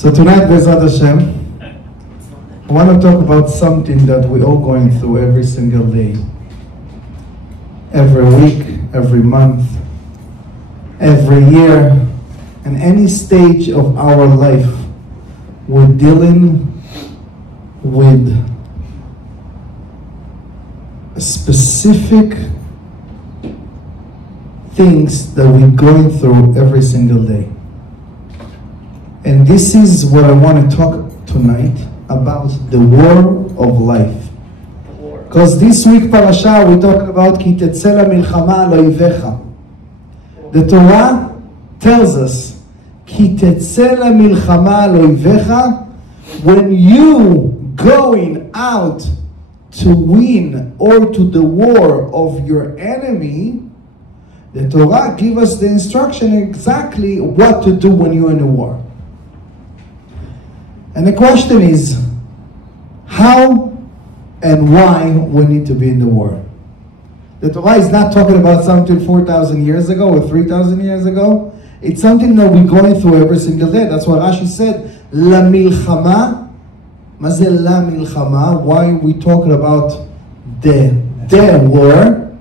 So tonight, Bezrat Hashem, I want to talk about something that we're all going through every single day. Every week, every month, every year, and any stage of our life, we're dealing with specific things that we're going through every single day. And this is what I want to talk tonight about, the war of life. Because this week parasha we're talking about Ki tetzeh la-milchama lo-oivecha. The Torah tells us Ki tetzeh la-milchama lo-oivecha, when you going out to win or to the war of your enemy, the Torah gives us the instruction exactly what to do when you're in a war. And the question is, how and why we need to be in the war? The Torah is not talking about something 4,000 years ago or 3,000 years ago. It's something that we're going through every single day. That's what Rashi said, La milchama. Mazel la milchama. Why are we talking about the war?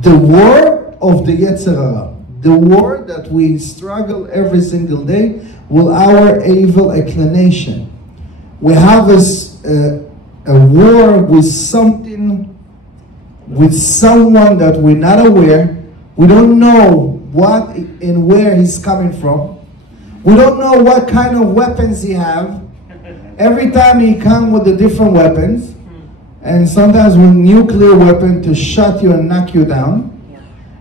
The war of the Yetzer Hara. The war that we struggle every single day with our evil inclination. We have a war with something, with someone that we're not aware. We don't know what and where he's coming from. We don't know what kind of weapons he have. Every time he comes with the different weapons, and sometimes with nuclear weapon to shut you and knock you down.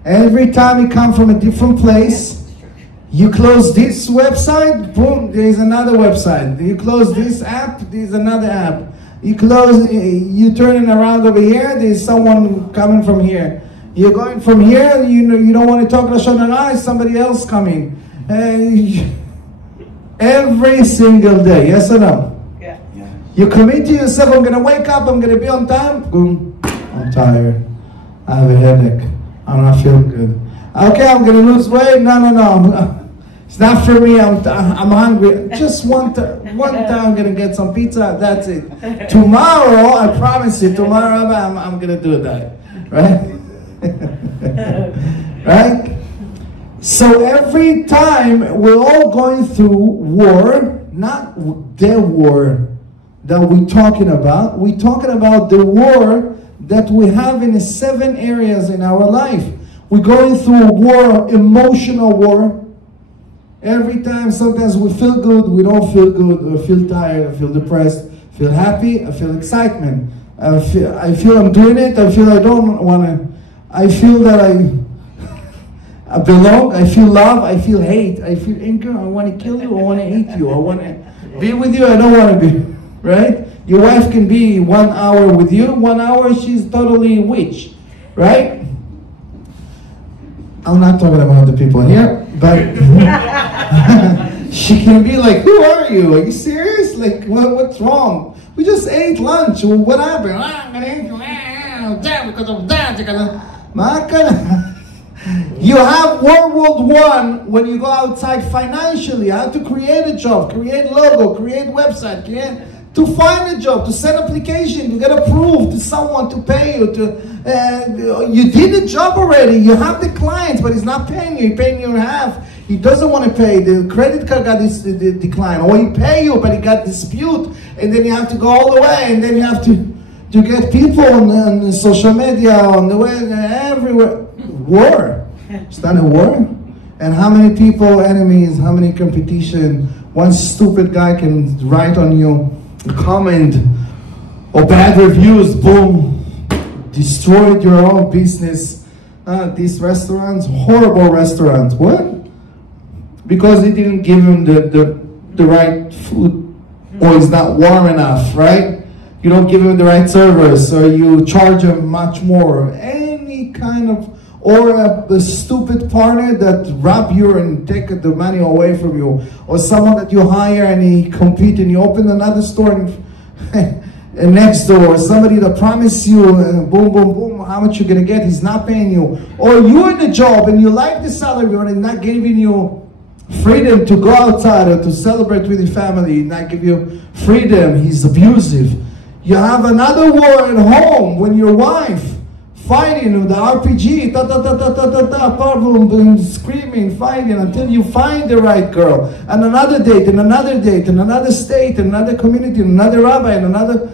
Every time he comes from a different place, you close this website, boom, there's another website. You close this app, there's another app. You turn it around over here, there's someone coming from here. You're going from here, you don't want to talk Lashon Hara, somebody else coming. Every single day, yes or no? Yeah. You commit to yourself, I'm going to wake up, I'm going to be on time. Boom, I'm tired. I have a headache. I'm not feeling good. Okay, I'm going to lose weight. No. It's not for me. I'm hungry. Just one time I'm going to get some pizza. That's it. Tomorrow, I promise you, tomorrow I'm going to do that. Right? Right? So every time we're all going through war, not the war that we're talking about. We're talking about the war that we have in the 7 areas in our life. We're going through a war, emotional war. Every time, sometimes we feel good, we don't feel good, I feel tired, I feel depressed, I feel happy, I feel excitement. I feel I'm doing it, I feel I don't want to, I feel that I belong, I feel love, I feel hate, I feel anger, I want to kill you, I want to hate you, I want to be with you, I don't want to be, right? Your wife can be 1 hour with you, 1 hour she's totally a witch, right? I'm not talking about the people here, but she can be like, who are you? Are you serious? Like, what's wrong? We just ate lunch. Well, what happened? I'm going to eat you because of that. You have World War I when you go outside financially. You have to create a job, create logo, create website, to find a job, to send application, to get approved, to someone to pay you. You did a job already. You have the clients, but he's not paying you. He's paying you in half. He doesn't want to pay. The credit card got this decline. Or he pay you, but he got dispute. And then you have to go all the way. And then you have to get people on social media, on the web, everywhere. War. It's not a war. And how many people, enemies, how many competition, one stupid guy can write on you, comment, or bad reviews, boom, destroyed your own business. These restaurants, horrible restaurants. What? Because they didn't give him the right food, or it's not warm enough, right? You don't give him the right service, or you charge him much more. Any kind of, or a stupid partner that rob you and take the money away from you, or someone that you hire and he compete and you open another store and next door, somebody that promised you boom, boom, boom, how much you're gonna get, he's not paying you, or you're in a job and you like the salary and he's not giving you freedom to go outside or to celebrate with your family, not give you freedom, he's abusive. You have another war at home when your wife fighting with the RPG, screaming, fighting until you find the right girl. And another date, and another date, and another state, and another community, and another rabbi, and another,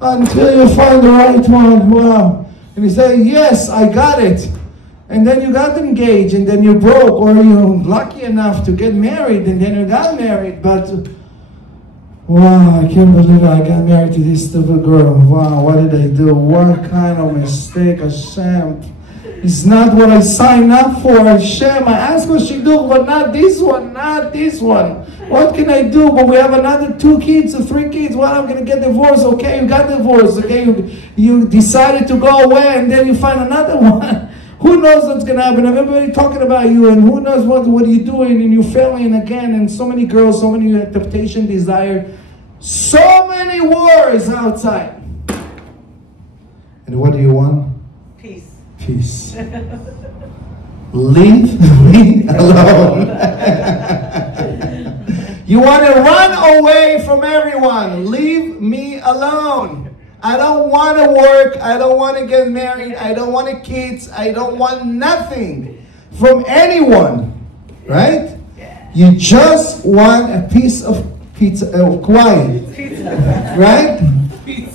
until you find the right one. Wow. And you say, yes, I got it. And then you got engaged, and then you broke, or you're lucky enough to get married, and then you got married, but wow, I can't believe I got married to this stupid girl. Wow, what did I do? What kind of mistake, Hashem. It's not what I signed up for, Hashem. I asked what she do, but not this one, not this one. What can I do? But we have another 2 kids or 3 kids. Well, I'm going to get divorced. Okay, you got divorced. Okay, you decided to go away, and then you find another one. Who knows what's going to happen? Everybody talking about you, and who knows what are you doing in your family, and again, and so many girls, so many temptation, desire, so many wars outside. And what do you want? Peace. Peace. Leave me alone. You want to run away from everyone. Leave me alone. I don't want to work. I don't want to get married. I don't want kids. I don't want nothing from anyone. Right? You just want a piece of pizza, quiet. Right?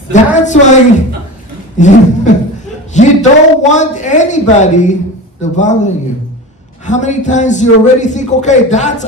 That's why you don't want anybody to bother you. How many times you already think, okay, that's,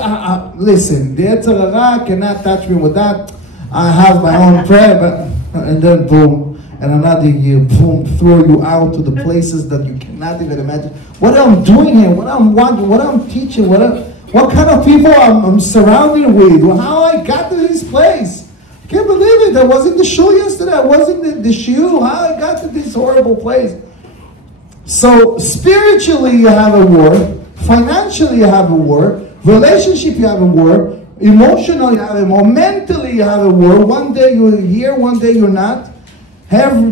listen, the Yetzer Hara cannot touch me with that. I have my own prayer, but and then boom, and another year, boom, throw you out to the places that you cannot even imagine. What I'm doing here, what I'm watching, what I'm teaching, what kind of people I'm surrounded with, how I got to this place. I can't believe it. I was in the show yesterday. I was in the shoe. How I got to this horrible place. So spiritually you have a war. Financially you have a war. Relationship you have a war. Emotionally you have a war. Mentally you have a war. One day you're here, one day you're not. Every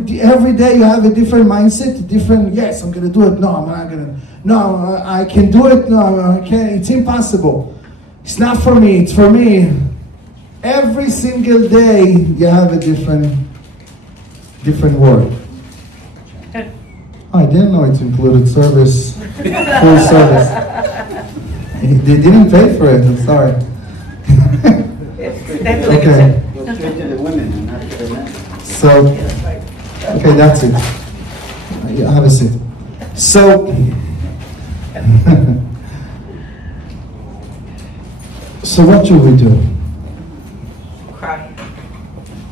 day you have a different mindset, different, yes, I'm going to do it. No, I'm not going to. No, I can do it. No, I can't. It's impossible. It's not for me. It's for me. Every single day you have a different word. I didn't know it's included service, full service. They didn't pay for it. I'm sorry. Okay. Go straight to the women and not to the men. So, okay, that's it. Have a seat. So, so what should we do? Cry.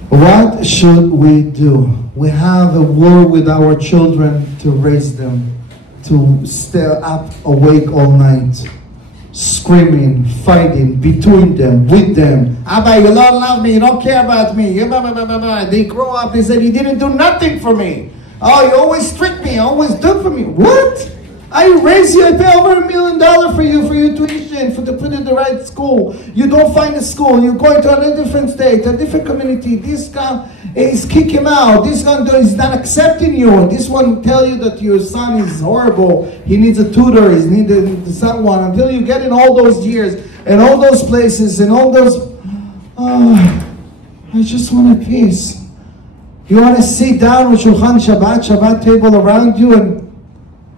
What should we do? We have a war with our children to raise them, to stay up awake all night, screaming, fighting between them, with them. Abba, you don't love me, you don't care about me. They grow up, they said, you didn't do nothing for me. Oh, you always trick me, you always do for me. What? I raise you, I pay over $1 million for your tuition, to put in the right school. You don't find a school, you're going to a different state, a different community. This guy is kick him out. This guy is not accepting you. This one tell you that your son is horrible. He needs a tutor, he needs someone. Until you get in all those years, and all those places, and all those, I just want a peace. You want to sit down with Shulchan Shabbat table around you, and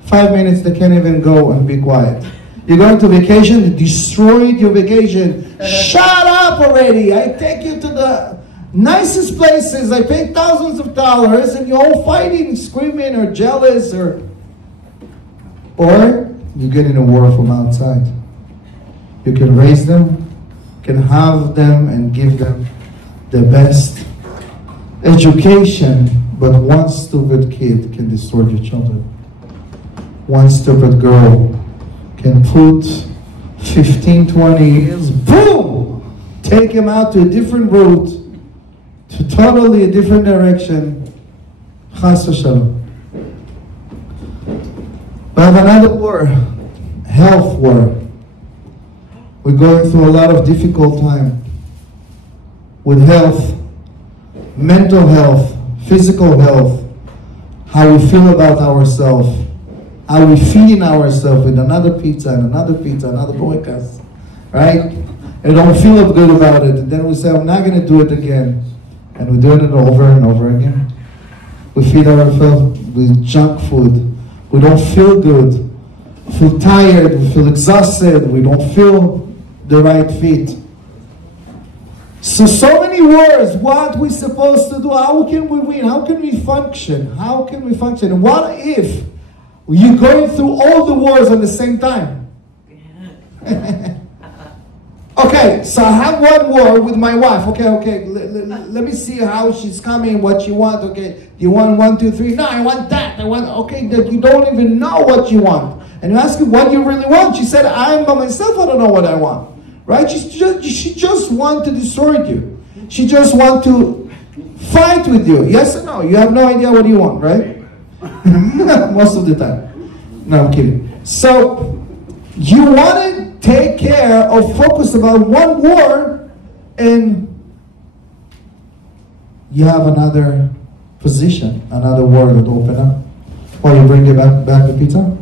5 minutes they can't even go and be quiet. You're going to vacation, they destroyed your vacation. Shut up already. I take you to the nicest places. I pay thousands of dollars, and you're all fighting, screaming, or jealous, or you get in a war from outside. You can raise them, can have them, and give them the best education, but one stupid kid can destroy your children. One stupid girl can put 15, 20 years, boom, take him out to a different route, to totally a different direction. Chas v'shalom. We have another war, health war. We're going through a lot of difficult time with health, mental health, physical health, how we feel about ourselves, how we feeding ourselves with another pizza and another pizza, another boykas, right? And don't feel good about it. And then we say, I'm not going to do it again. And we're doing it over and over again. We feed ourselves with junk food. We don't feel good. We feel tired. We feel exhausted. We don't feel the right fit. So many words. What we're supposed to do? How can we win? How can we function? How can we function? What if you're going through all the wars at the same time? Okay, so I have one war with my wife. Okay. Let me see how she's coming, what she wants. Okay, you want 1, 2, 3? No, I want that. I want, okay, that you don't even know what you want. And you ask her, what do you really want? She said, I'm by myself, I don't know what I want. Right? She just wants to destroy you. She just wants to fight with you. Yes or no? You have no idea what you want, right? Most of the time. No, I'm kidding. So, you want to take care or focus about one war, and you have another position, another war that open up. Or you bring it back the pizza?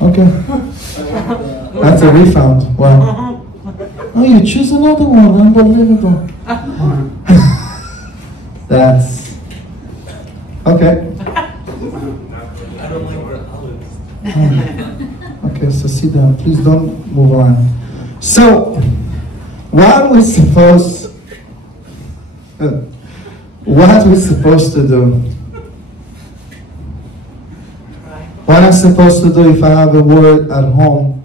Okay. That's a refund. Wow. Oh, you choose another one. Unbelievable. That's okay. Okay, so sit down. Please don't move around. So, what we're supposed to do? What I'm supposed to do if I have a word at home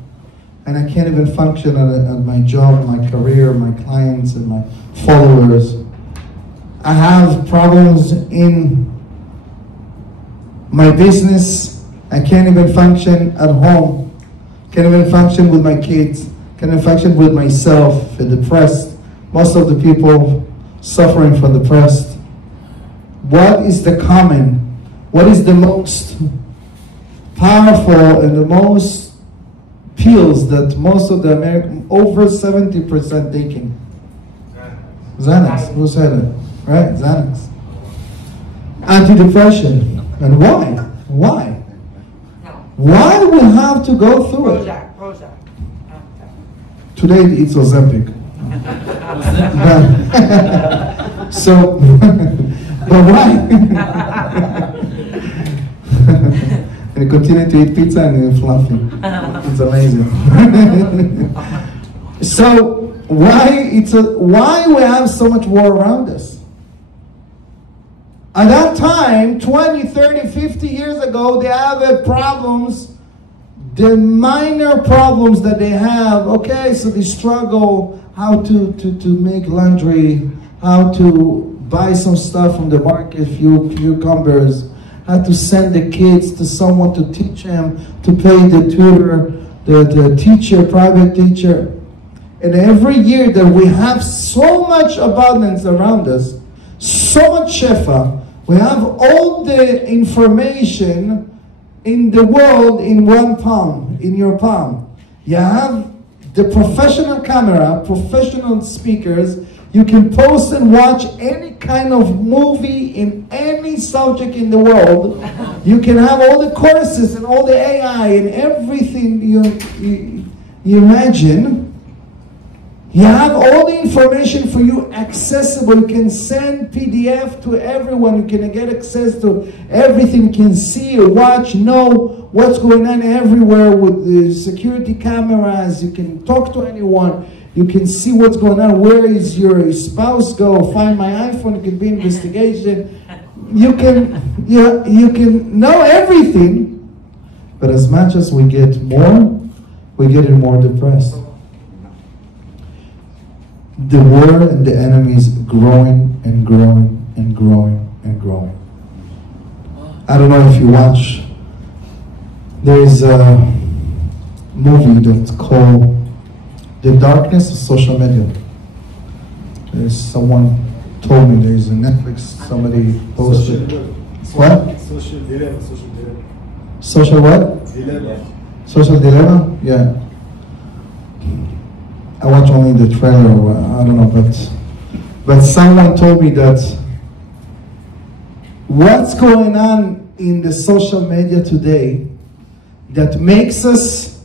and I can't even function at my job, my career, my clients, and my followers? I have problems in my business. I can't even function at home. Can't even function with my kids. Can't even function with myself. I'm depressed. Most of the people suffering from depressed. What is the common? What is the most powerful and the most pills that most of the American, over 70% taking? Xanax. Who said it? Right? Xanax. Antidepressant. And why? Why? Why we have to go through it? Prozac. Today it's Ozempic. So, but why? And continue to eat pizza and you're fluffy. It's amazing. So why we have so much war around us? At that time, 20, 30, 50 years ago, they have problems, the minor problems that they have. Okay, so they struggle how to make laundry, how to buy some stuff from the market, few cucumbers, how to send the kids to someone to teach them, to pay the tutor, the teacher, private teacher. And every year that we have so much abundance around us, so much shefa, we have all the information in the world in one palm, in your palm. You have the professional camera, professional speakers. You can post and watch any kind of movie in any subject in the world. You can have all the courses and all the AI and everything you imagine. You have all the information for you accessible. You can send PDF to everyone. You can get access to everything. You can see, watch, know what's going on everywhere with the security cameras. You can talk to anyone. You can see what's going on. Where is your spouse go? Find my iPhone. It can be investigation. You can know everything. But as much as we get more, we're getting more depressed. The war and the enemy is growing and growing and growing and growing. I don't know if you watch. There is a movie that's called The Darkness of Social Media. There's someone told me there's a Netflix, somebody posted. What? Social dilemma. Social what? Dilemma. Social dilemma? Yeah. I watch only the trailer, I don't know, but someone told me that what's going on in the social media today, that makes us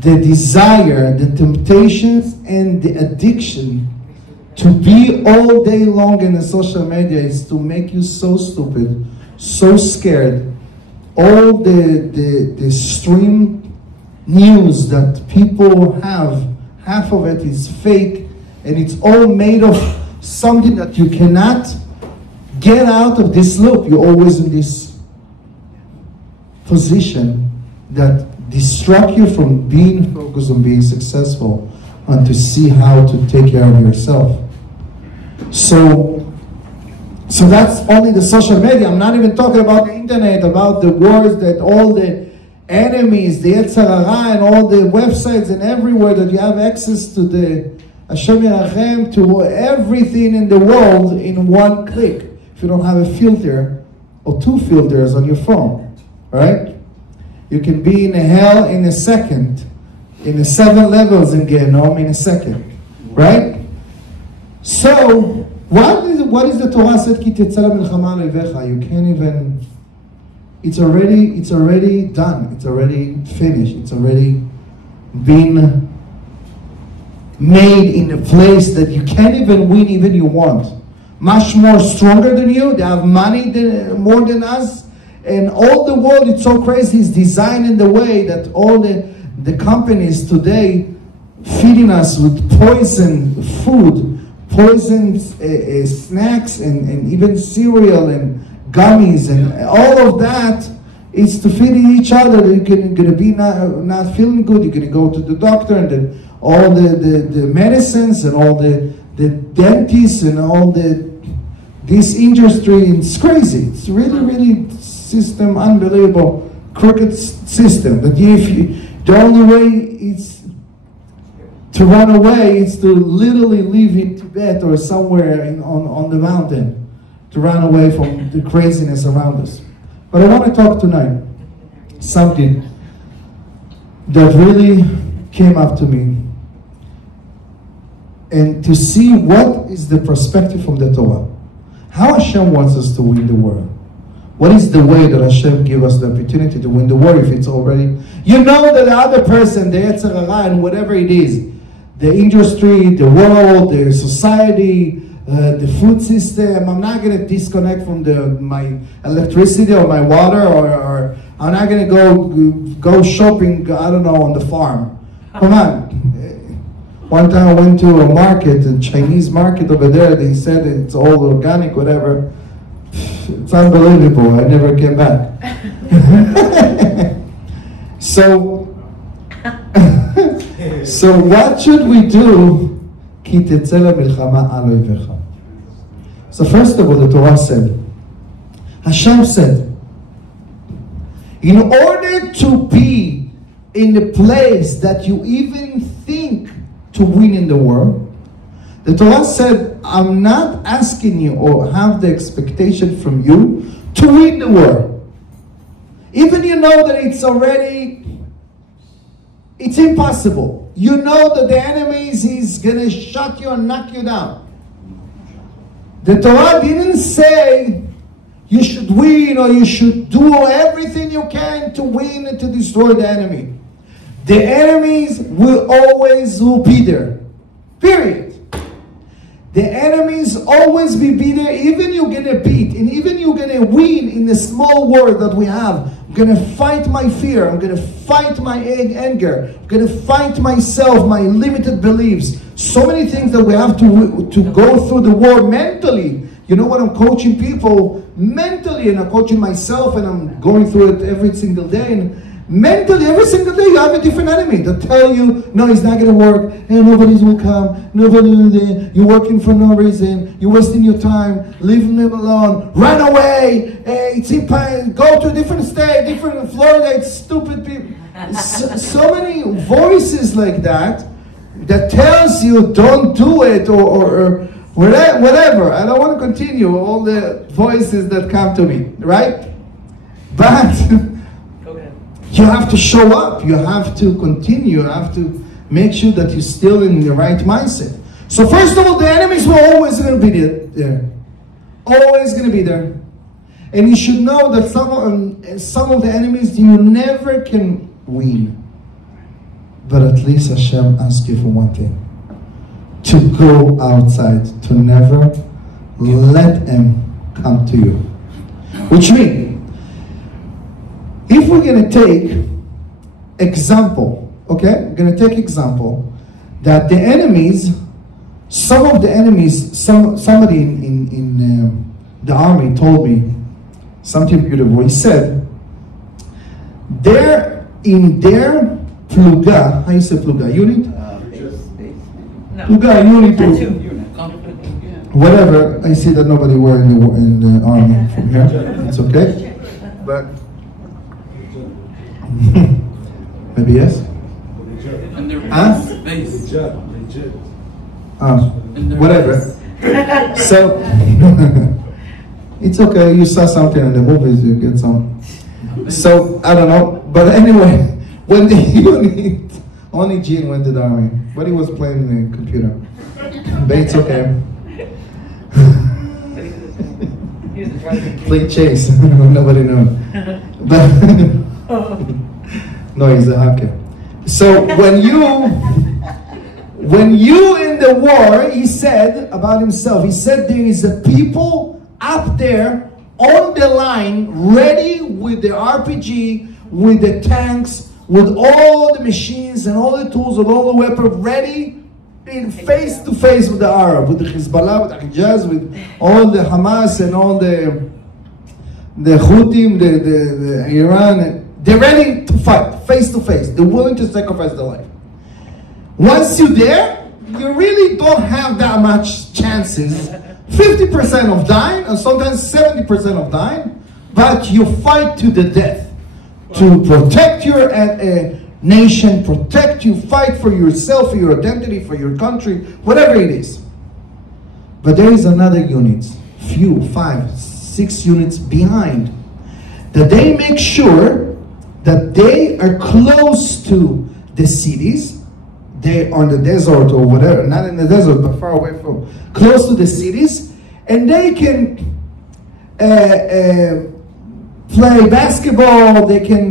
the desire, the temptations, and the addiction to be all day long in the social media is to make you so stupid, so scared. All the extreme news that people have, half of it is fake, and it's all made of something that you cannot get out of this loop. You're always in this position that distract you from being focused on being successful and to see how to take care of yourself. So that's only the social media. I'm not even talking about the internet, about the wars that all the enemies, the Yetzer Hara, and all the websites and everywhere that you have access to the Hashem Yerachem, to everything in the world in one click. If you don't have a filter or two filters on your phone, right? You can be in a hell in a second, in the 7 levels in Gehenom in a second, right? So, what is the Torah said? Ki tetzeh lemilchama levecha. You can't even. It's already done. It's already finished. It's already been made in a place that you can't even win, even you want. Much more stronger than you. They have money more than us, and all the world. It's so crazy. It's designed in the way that all the companies today feeding us with poison food. Poisoned snacks and even cereal and gummies and all of that is to feed each other. You're gonna be not feeling good. You're gonna go to the doctor, and then all the medicines and all the dentists and all this industry. It's crazy. It's really system, unbelievable, crooked system. But the only way it's to run away is to literally live in Tibet or somewhere on the mountain, to run away from the craziness around us. But I want to talk tonight something that really came up to me, and to see what is the perspective from the Torah. How Hashem wants us to win the war. What is the way that Hashem gives us the opportunity to win the war if it's already... You know that the other person, the Yetzer Hara, and whatever it is, the industry, the world, the society, the food system. I'm not going to disconnect from my electricity or my water, or I'm not going to go shopping, I don't know, on the farm. Come on. One time I went to a market, a Chinese market over there. They said it's all organic, whatever. It's unbelievable. I never came back. So what should we do? Ki tetzeh lemilchama al oivecha. So first of all, the Torah said, Hashem said, in order to be in the place that you even think to win in the world, the Torah said, I'm not asking you or have the expectation from you to win the war. Even you know that it's impossible. You know that the enemy is going to shut you and knock you down. The Torah didn't say you should win or you should do everything you can to win and to destroy the enemy. The enemies will always be there. Period. The enemies always be there. Even you're going to beat and even you're going to win in the small war that we have. I'm going to fight my fear. I'm going to fight my anger. I'm going to fight myself, my limited beliefs. So many things that we have to go through the war mentally. You know what? I'm coaching people mentally, and I'm coaching myself, and I'm going through it every single day. And mentally, every single day, you have a different enemy that tell you, no, it's not going to work, and nobody will come, nobody will do it, you're working for no reason, you're wasting your time, leave them alone, run away, go to a different state, different Florida, it's stupid people. So many voices like that tells you don't do it or whatever. I don't want to continue all the voices that come to me, right? But you have to show up. You have to continue. You have to make sure that you're still in the right mindset. So first of all, the enemies were always going to be there. Always going to be there. And you should know that some of the enemies you never can win. But at least Hashem asks you for one thing. To go outside. To never let them come to you. Which means, if we're going to take example, okay? We're going to take example that the enemies, some of the enemies, somebody in the army told me something beautiful. He said, they're in their pluga, how you say pluga? Unit? No. Pluga, unit. Not you. Whatever. I see that nobody were in the army from here. It's okay. But maybe yes. Huh? Whatever. So it's okay. You saw something in the movies. You get some. So I don't know. But anyway, when the unit, only Gene went to the army, but he was playing the computer. But it's okay. Play chase. Nobody knows. But no, he's a hacker. So when you in the war, he said about himself, he said there is a people up there on the line, ready with the RPG, with the tanks, with all the machines and all the tools and all the weapons, ready in face to face with the Arab, with the Hezbollah, with the Hijaz, with all the Hamas and all the Houthim, the Iran. They're ready to fight, face to face. They're willing to sacrifice their life. Once you're there, you really don't have that much chances. 50% of dying, and sometimes 70% of dying, but you fight to the death to protect your nation, protect you, fight for yourself, for your identity, for your country, whatever it is. But there is another unit, few, 5, 6 units behind, that they make sure that they are close to the cities. They are in the desert or whatever, not in the desert, but far away from, close to the cities, and they can play basketball, they can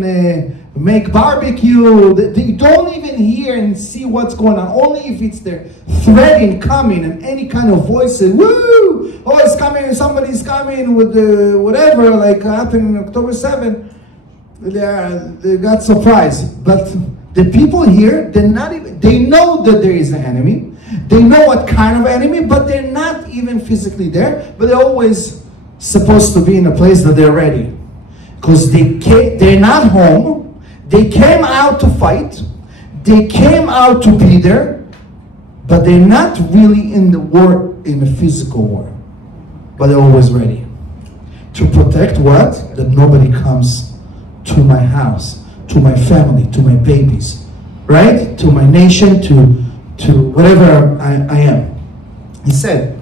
make barbecue. They don't even hear and see what's going on, only if it's their threatening coming and any kind of voices, woo, oh it's coming, somebody's coming with the whatever, like happened on October 7th, they got surprised. But the people here, they're not even, they know that there is an enemy, they know what kind of enemy, but they're not even physically there, but they're always supposed to be in a place that they're ready. Because they're not home, they came out to fight, they came out to be there, but they're not really in the war, in the physical war. But they're always ready. To protect what? That nobody comes to my house, to my family, to my babies, right? To my nation, to whatever I am. He said,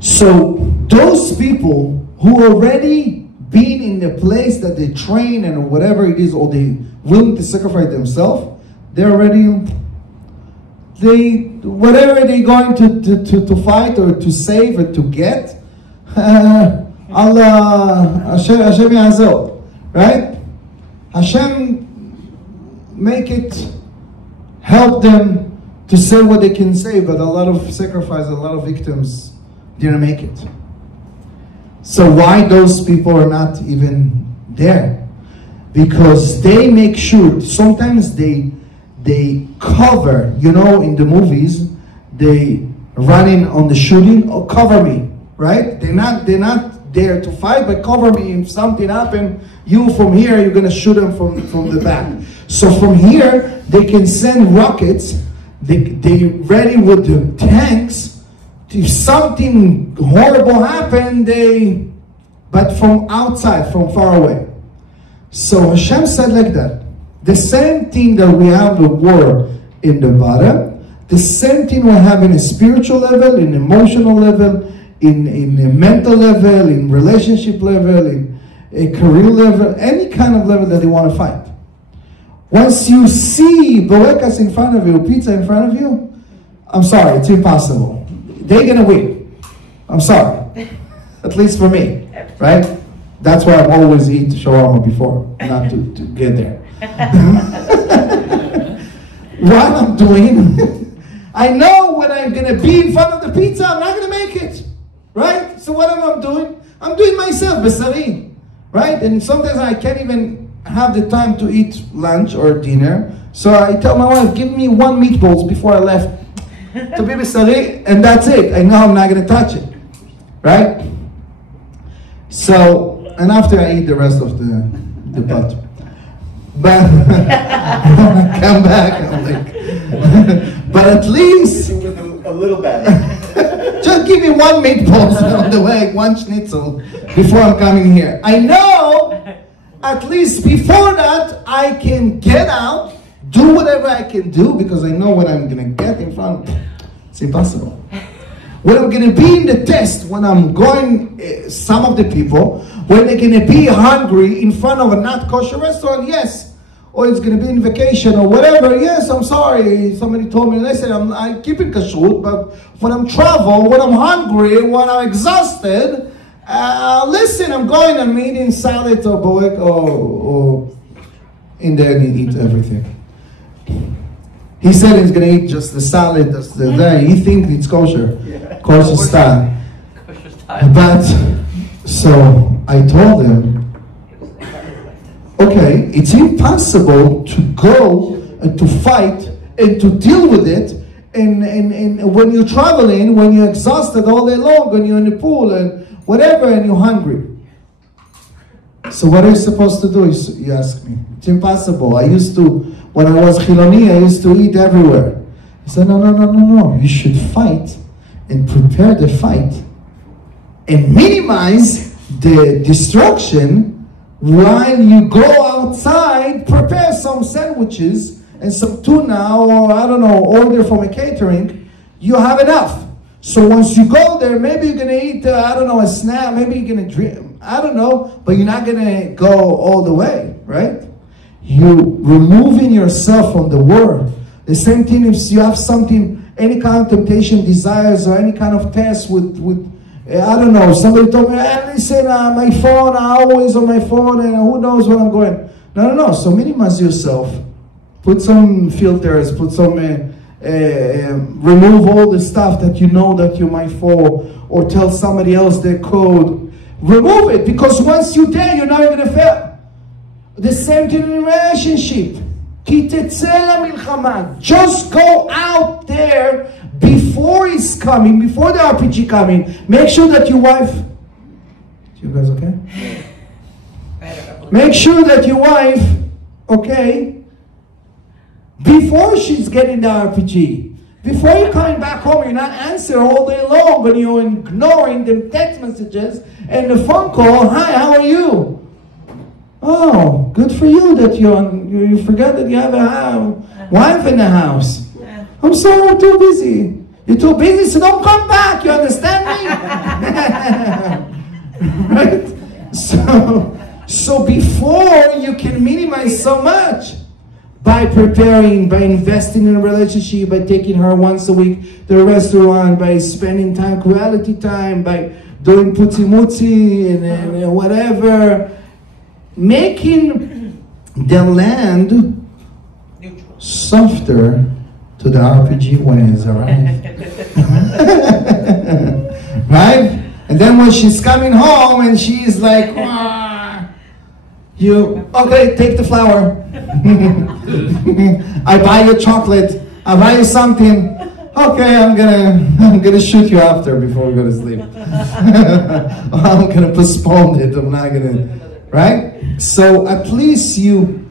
so those people who already been in the place that they train and whatever it is, or they willing to sacrifice themselves, they're already, whatever they're going to fight or to save or to get, Allah, Hashem Yazil, right? Hashem make it, help them to say what they can say, but a lot of sacrifice, a lot of victims didn't make it. So why those people are not even there? Because they make sure, sometimes they cover, you know, in the movies, they running on the shooting, oh, cover me, right? They're not there to fight, but cover me. If something happened, you from here, you're gonna shoot them from the back. So from here, they can send rockets, they ready with the tanks. If something horrible happened, but from outside, from far away. So Hashem said like that. The same thing that we have the war in the bottom, the same thing we have in a spiritual level, in emotional level, in a mental level, in relationship level, in a career level, any kind of level that they want to fight. Once you see borekas in front of you, pizza in front of you, I'm sorry, it's impossible. They're going to win. I'm sorry. At least for me, right? That's why I'm always eat shawarma before, not to get there. What I'm doing, I know when I'm going to be in front of the pizza, I'm not going to make it. Right? So what am I doing? I'm doing myself, besari. Right? And sometimes I can't even have the time to eat lunch or dinner. So I tell my wife, give me 1 meatballs before I left to be besari, and that's it. I know I'm not going to touch it. Right? So, and after I eat the rest of the pot. But when I come back, I'm like, but at least a little better. just give me 1 meatball on the way, 1 schnitzel before I'm coming here. I know at least before that I can get out, do whatever I can do, because I know what I'm going to get in front. It's impossible. When I'm going to be in the test, when I'm going, some of the people, when they're going to be hungry in front of a not kosher restaurant, yes. Or it's going to be in vacation or whatever, yes, I'm sorry. Somebody told me, listen, I keep it kashrut, but when I'm travel, when I'm hungry, when I'm exhausted, listen, I'm eating salad or boek or in there and eat everything. He said he's going to eat just the salad, just the day. He thinks it's kosher, kosher style. But, so I told him, okay, it's impossible to go and to fight and to deal with it. And when you're traveling, when you're exhausted all day long, when you're in the pool and whatever, and you're hungry. So what are you supposed to do? You ask me. It's impossible. I used to, when I was Chiloni, I used to eat everywhere. He said, no. You should fight and prepare the fight and minimize the destruction. While you go outside, prepare some sandwiches and some tuna, or I don't know, order from a catering, you have enough. So once you go there, maybe you're going to eat, I don't know, a snack, maybe you're going to drink, I don't know, but you're not going to go all the way, right? You removing yourself from the world. The same thing if you have something, any kind of temptation, desires, or any kind of test with I don't know, somebody told me, listen, my phone, I'm always on my phone, and who knows where I'm going. No. So minimize yourself. Put some filters, put some, remove all the stuff that you know that you might fall, or tell somebody else their code. Remove it, because once you're there, you're not going to fail. The same thing in a relationship. Just go out there before it's coming, before the RPG coming. Make sure that your wife, you guys okay? Make sure that your wife, okay, before she's getting the RPG, before you're coming back home, you're not answering all day long, but you're ignoring the text messages and the phone call. Hi, how are you? Oh, good for you that you forgot that you have a wife in the house. I'm sorry, I'm too busy. You're too busy, so don't come back. You understand me? Right? So before you can minimize so much by preparing, by investing in a relationship, by taking her once a week to a restaurant, by spending time, quality time, by doing putzi-mutzi and whatever. Making the land softer to the RPG when it's arrived. Right? And then when she's coming home and she's like, okay, take the flower. I buy you chocolate. I buy you something. Okay, I'm gonna shoot you after before we go to sleep. I'm gonna postpone it. I'm not gonna, right? So at least you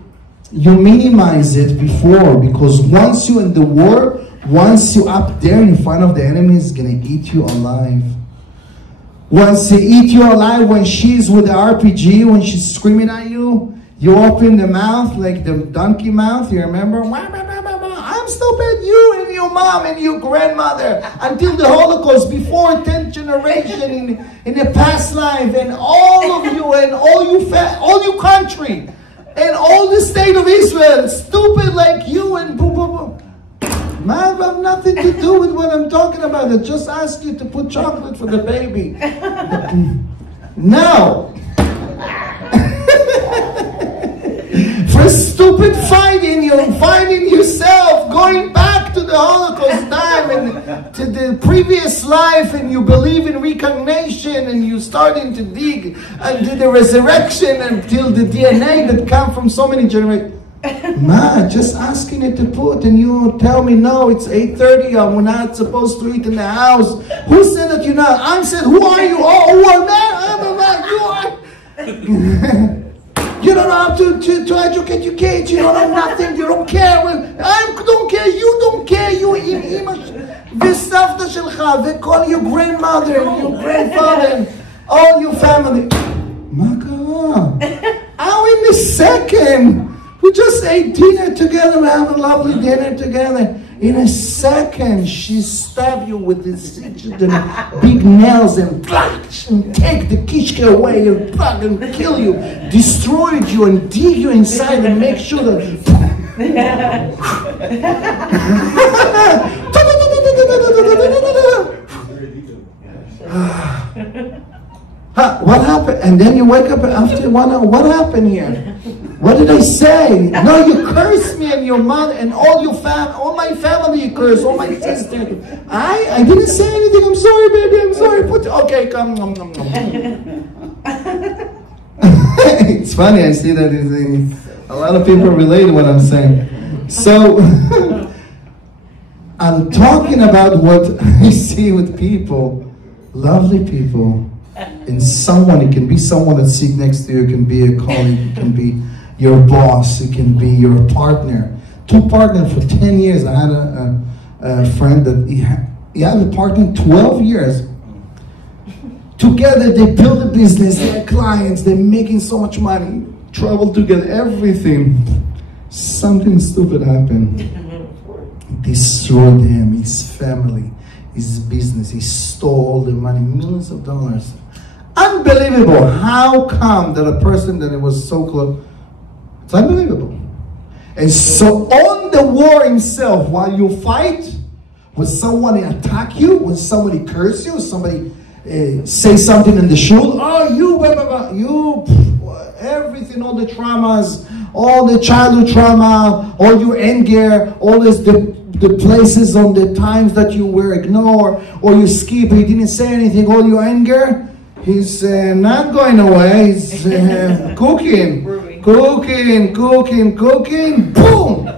minimize it before, because once you're in the war, once you're up there in front of the enemy, it's gonna eat you alive. Once they eat you alive, when she's with the RPG, when she's screaming at you, you open the mouth like the donkey mouth, you remember? I'm stupid, you and your mom and your grandmother, until the Holocaust, before 10th generation in the past life, and all of you and all you country, and all the state of Israel, stupid like you and boo boo boo. Man, I have nothing to do with what I'm talking about. I just asked you to put chocolate for the baby. No. stupid fighting, you're finding yourself going back to the Holocaust time and to the previous life, and you believe in reincarnation, and you're starting to dig into the resurrection until the DNA that come from so many generations. Ma, just asking it to put, and you tell me, no, it's 8:30, we're not supposed to eat in the house. Who said that you're not? I said, who are you? Oh, well, man, you are. You don't know how to educate your kids. You don't know nothing. You don't care. I don't care. You don't care. You וסבתא שלך, וכל your grandmother, and your grandfather, and all your family. מה קרה? How in a second? We just ate dinner together. We have a lovely dinner together. In a second, she stabbed you with this big nails and take the kishke away and kill you, destroyed you and dig you inside and make sure that. What happened? And then you wake up after 1 hour. What happened here? What did I say? No, you cursed me and your mother and all your all my family you cursed, all my sisters. I didn't say anything. I'm sorry, baby. I'm sorry. Okay, come. It's funny. I see that a lot of people relate to what I'm saying. So I'm talking about what I see with people, lovely people, and someone. It can be someone that's sitting next to you. It can be a colleague. It can be your boss, it can be your partner. Two partners for 10 years. I had a friend that he had a partner 12 years. Together they build a business, they had clients, they're making so much money, travel together, everything. Something stupid happened. Destroyed him, his family, his business. He stole all the money, millions of dollars. Unbelievable. How come that a person that was so close? It's unbelievable. And so on the war himself, while you fight, when someone attack you, when somebody curse you, somebody say something in the shul, oh, you, blah, blah, blah, you, everything, all the traumas, all the childhood trauma, all your anger, all this, the places on the times that you were ignored, or you skip, he didn't say anything, all your anger, he's not going away, he's cooking, boom!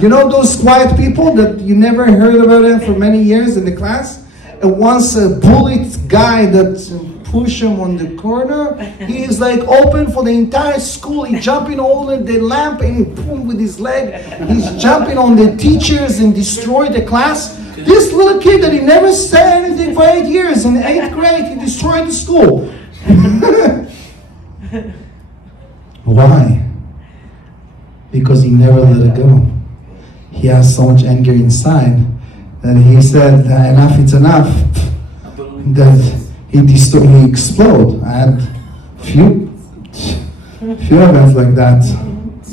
You know those quiet people that you never heard about them for many years in the class? And once a bullied guy that push him on the corner, he is like open for the entire school. He's jumping over the lamp and boom with his leg. He's jumping on the teachers and destroy the class. This little kid that he never said anything for 8 years, in 8th grade, he destroyed the school. Why? Because he never let it go. He has so much anger inside that he said, enough, it's enough. That he exploded. I had few events like that.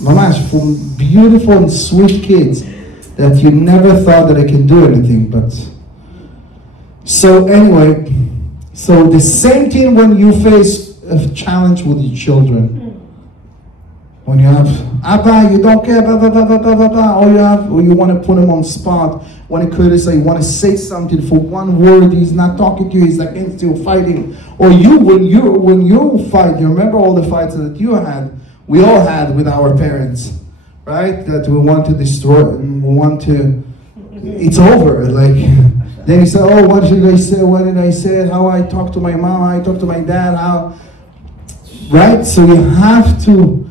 Mamash, from beautiful and sweet kids that you never thought that they can do anything. But so anyway, so the same thing when you face a challenge with your children. When you have, Abba, you don't care, blah, blah, blah, blah, blah, blah, or you want to put him on spot, want to criticize, you want to say something for one word, he's not talking to you, he's against you, fighting. Or you, when you fight, you remember all the fights that you had, we all had with our parents, right? That we want to destroy, we want to, it's over, like, then you say, oh, what did I say, what did I say, how I talk to my mom, how I talk to my dad, how, right? So you have to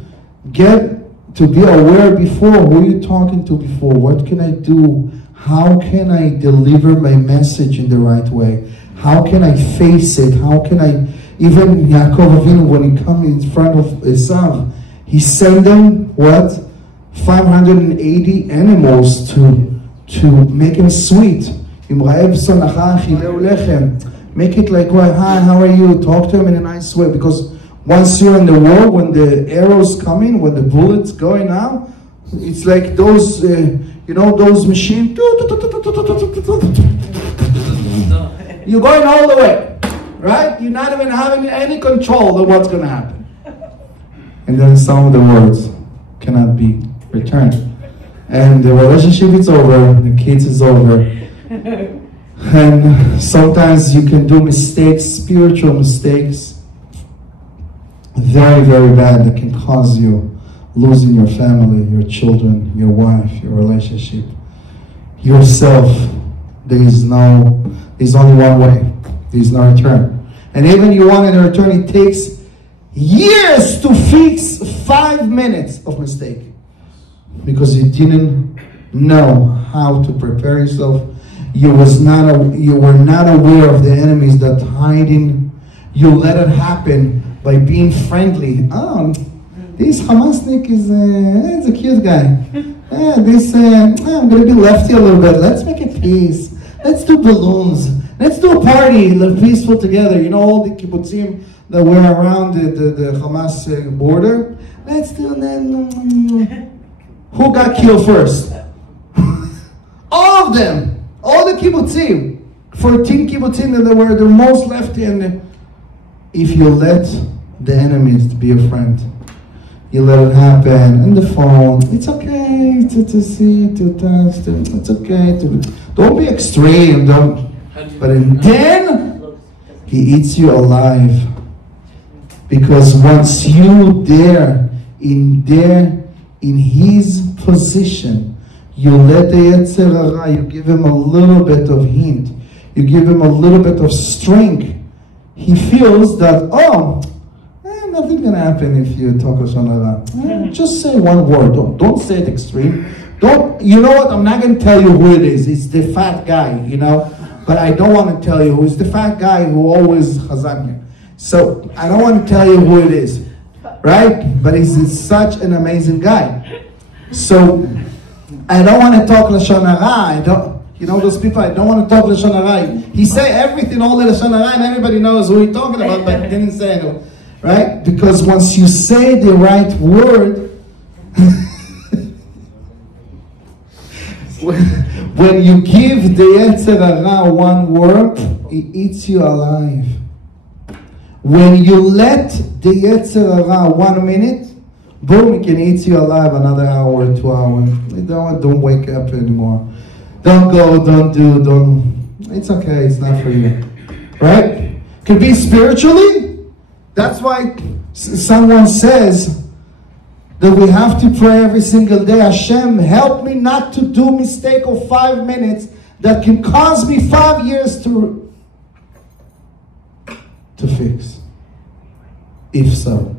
get to be aware before, who you're talking to before, what can I do, how can I deliver my message in the right way, how can I face it, how can I, even Yaakov Avinu, when he come in front of Esav, he sent them, what, 580 animals to make him sweet. Make it like, well, hi, how are you, talk to him in a nice way, because once you're in the war, when the arrows coming, when the bullets going out, it's like those, you know, those machines. You're going all the way, right? You're not even having any control of what's going to happen. And then some of the words, cannot be returned. And the relationship is over, the kids is over. And sometimes you can do mistakes, spiritual mistakes, very, very bad, that can cause you losing your family, your children, your wife, your relationship, yourself. There's only one way. There's no return. And even you want a return, it takes years to fix 5 minutes of mistake. Because you didn't know how to prepare yourself. You were not aware of the enemies that hiding. You let it happen by being friendly. Oh, this Hamasnik is a cute guy. I'm going to be lefty a little bit. Let's make a peace. Let's do balloons. Let's do a party. Live peaceful together. You know all the kibbutzim that were around the Hamas border? Let's do that. Who got killed first? All of them. All the kibbutzim. 14 kibbutzim that were the most lefty. And if you let the enemies be a friend, you let it happen on the phone. It's okay to see, to touch. It's okay to. Don't be extreme. But then he eats you alive. Because once you there in his position, you let the Yetzer Hara, you give him a little bit of hint, you give him a little bit of strength. He feels that, nothing's going to happen if you talk Lashon Hara. Just say one word. Don't say it extreme. You know what? I'm not going to tell you who it is. It's the fat guy, you know. But I don't want to tell you who. It's the fat guy who always chazak. So I don't want to tell you who it is. Right? But he's such an amazing guy. So I don't want to talk Lashon Hara. You know those people, I don't want to talk Lashon Hara. He say everything, all the Lashon Hara, and everybody knows who he's talking about, but he didn't say it. Right? Because once you say the right word, when you give the Yetzer Hara one word, it eats you alive. When you let the Yetzer Hara 1 minute, boom, it can eat you alive another hour, 2 hours. Don't wake up anymore. Don't go, don't. It's okay, it's not for you. Right? Could be spiritually. That's why someone says that we have to pray every single day. Hashem, help me not to do mistake of 5 minutes that can cause me 5 years to fix. If so.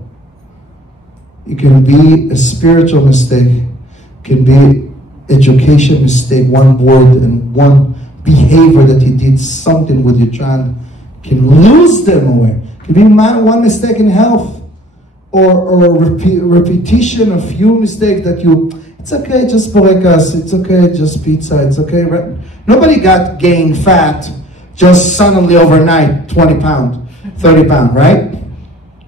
It can be a spiritual mistake. It can be education mistake. One word and one behavior that you did something with your child can lose them away. It can be one mistake in health. Or repetition of few mistakes that it's okay, just borekas, it's okay, just pizza, it's okay. Right? Nobody got gained fat just suddenly overnight, 20 pounds, 30 pounds, right?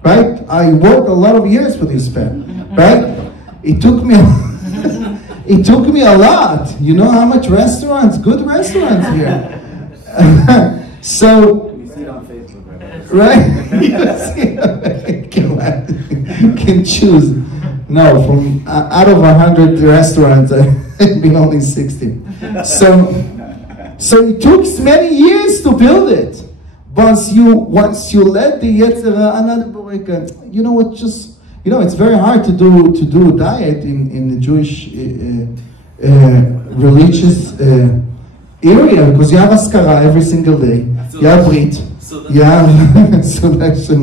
Right? I worked a lot of years for this fat, right? It took me a lot. You know how much good restaurants here. So, You see it on Facebook, right? Right? Can choose. No, from out of 100 restaurants, I've been only 60. So it took many years to build it. Once you let the Yetzer Hara, you know what? It's very hard to do a diet in the Jewish religious area, because you have askara every single day. You have brit. You have selection.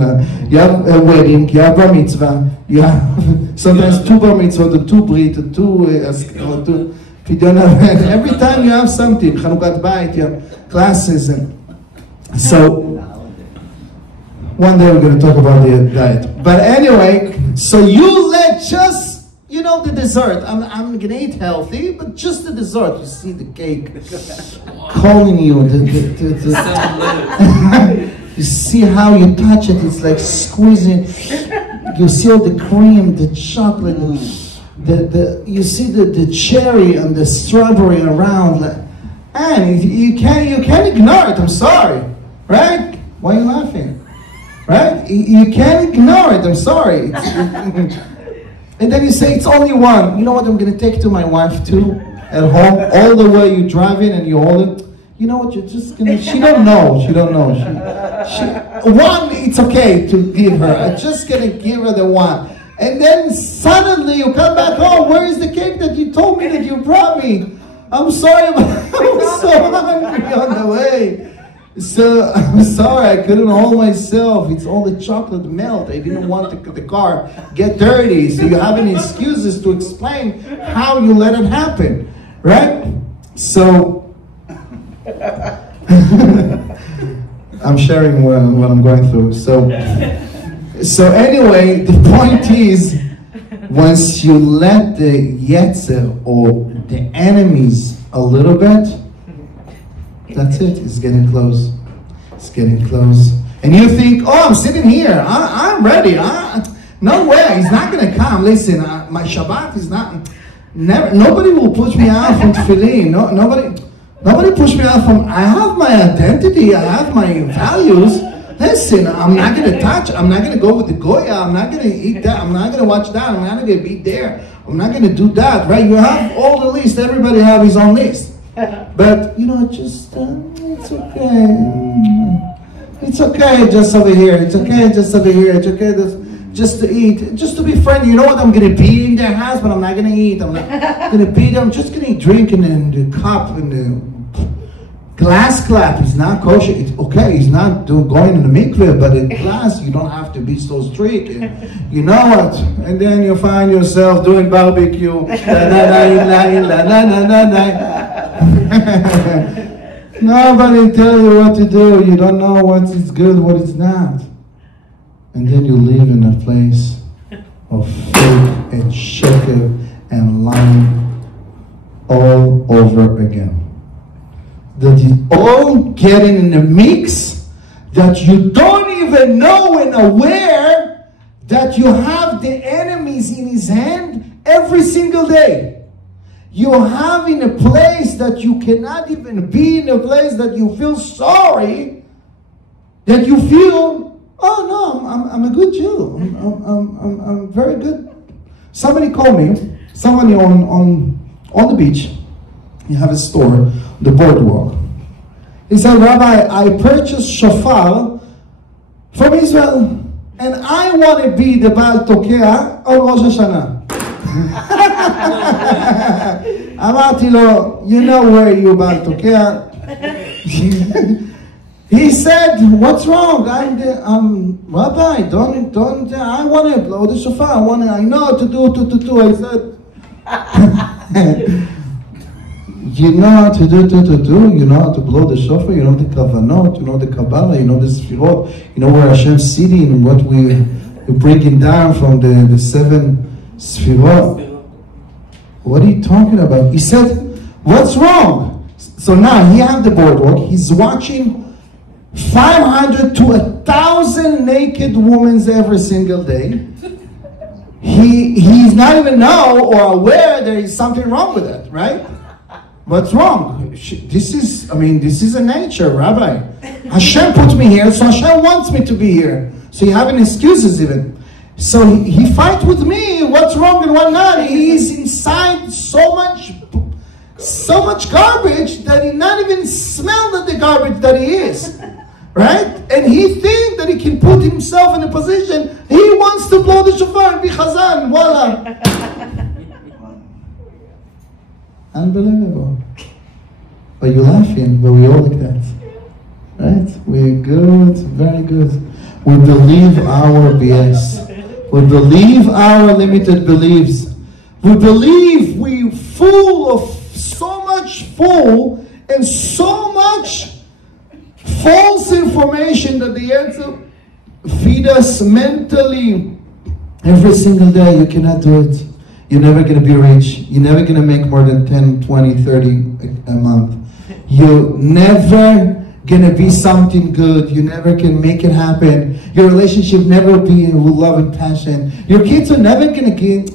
You have a wedding. You have bar mitzvah. You have sometimes 2 bar mitzvah, 2 brit, 2 askara, 2 pidyon. Every time you have something, Chanukat Bayit, you have classes, and so one day we're going to talk about the diet. But anyway, so you let just the dessert. I'm going to eat healthy, but just the dessert. You see the cake calling you. You see how you touch it. It's like squeezing. You see all the cream, the chocolate, you see the cherry and the strawberry around. And you can't ignore it. I'm sorry, right? Why are you laughing? Right? You can't ignore it. I'm sorry. And then you say, it's only one. You know what I'm going to take to my wife too? At home, all the way you drive in and you hold it. You know what, you're just going to, she don't know. One, it's okay to give her. I'm just going to give her the one. And then suddenly you come back home. Where is the cake that you told me that you brought me? I'm sorry, but I was so hungry on the way. So I'm sorry, I couldn't hold myself. It's all the chocolate melt. I didn't want the car get dirty. So you have any excuses to explain how you let it happen, right? So I'm sharing what I'm going through. So anyway, the point is, once you let the Yetzer or the enemies a little bit, that's it. It's getting close. It's getting close. And you think, oh, I'm sitting here. I'm ready. No way. He's not going to come. Listen, my Shabbat is not... Nobody will push me out from tefillin. Nobody push me out from... I have my identity. I have my values. Listen, I'm not going to touch. I'm not going to go with the Goya. I'm not going to eat that. I'm not going to watch that. I'm not going to be there. I'm not going to do that. Right? You have all the list. Everybody have his own list. But, you know, just, it's okay. It's okay just over here. It's okay just over here. It's okay just to eat. Just to be friendly. You know what? I'm going to be in their house, but I'm not going to eat. I'm not going to be there. I'm just going to drink in the cup and the glass clap. It's not kosher. It's okay. It's not going in the mikveh, but in glass, you don't have to be so strict. You know what? And then you find yourself doing barbecue. Nobody tell you what to do. You don't know what is good, what is not. And then you live in a place of fake and sheker and lying all over again. That is all getting in a mix that you don't even know and aware that you have the enemies in his hand every single day. You have in a place that you cannot even be, in a place that you feel sorry, that you feel, oh no, I'm a good Jew. I'm very good. Somebody called me, somebody on the beach. You have a store, the boardwalk. He said, Rabbi, I purchased shofar from Israel, and I want to be the Baal Tokea on Rosh Hashanah. אמרתי לו, you know where you Baal Tokea. He said, what's wrong? Rabbi, don't, I want to blow the shofar. I know to do. I said, you know how to do, you know how to blow the shofar, you know the kavanot, you know the Kabbalah, you know the Sfirot, you know where Hashem's sitting and what we're bringing down from the 7 Sfirot. What are you talking about? He said, what's wrong? So now he has the boardwalk, he's watching 500 to 1,000 naked women every single day. He's not even know or aware there is something wrong with it, right? What's wrong? This is a nature, Rabbi. Hashem put me here, so Hashem wants me to be here. So you have any excuses even. So he fight with me, what's wrong and what not. He's inside so much garbage that he not even smelled the garbage that he is. Right? And he thinks that he can put himself in a position, he wants to blow the shofar and be chazan, voila. Unbelievable. But you're laughing, but we all like that. Right? We're good, very good. We believe our BS. We believe our limited beliefs. We believe we're full of so much full and so much false information that the answer feed us mentally every single day. You cannot do it. You're never going to be rich. You're never going to make more than 10, 20, 30 a month. You're never going to be something good. You never can make it happen. Your relationship never be with love and passion. Your kids are never going to get,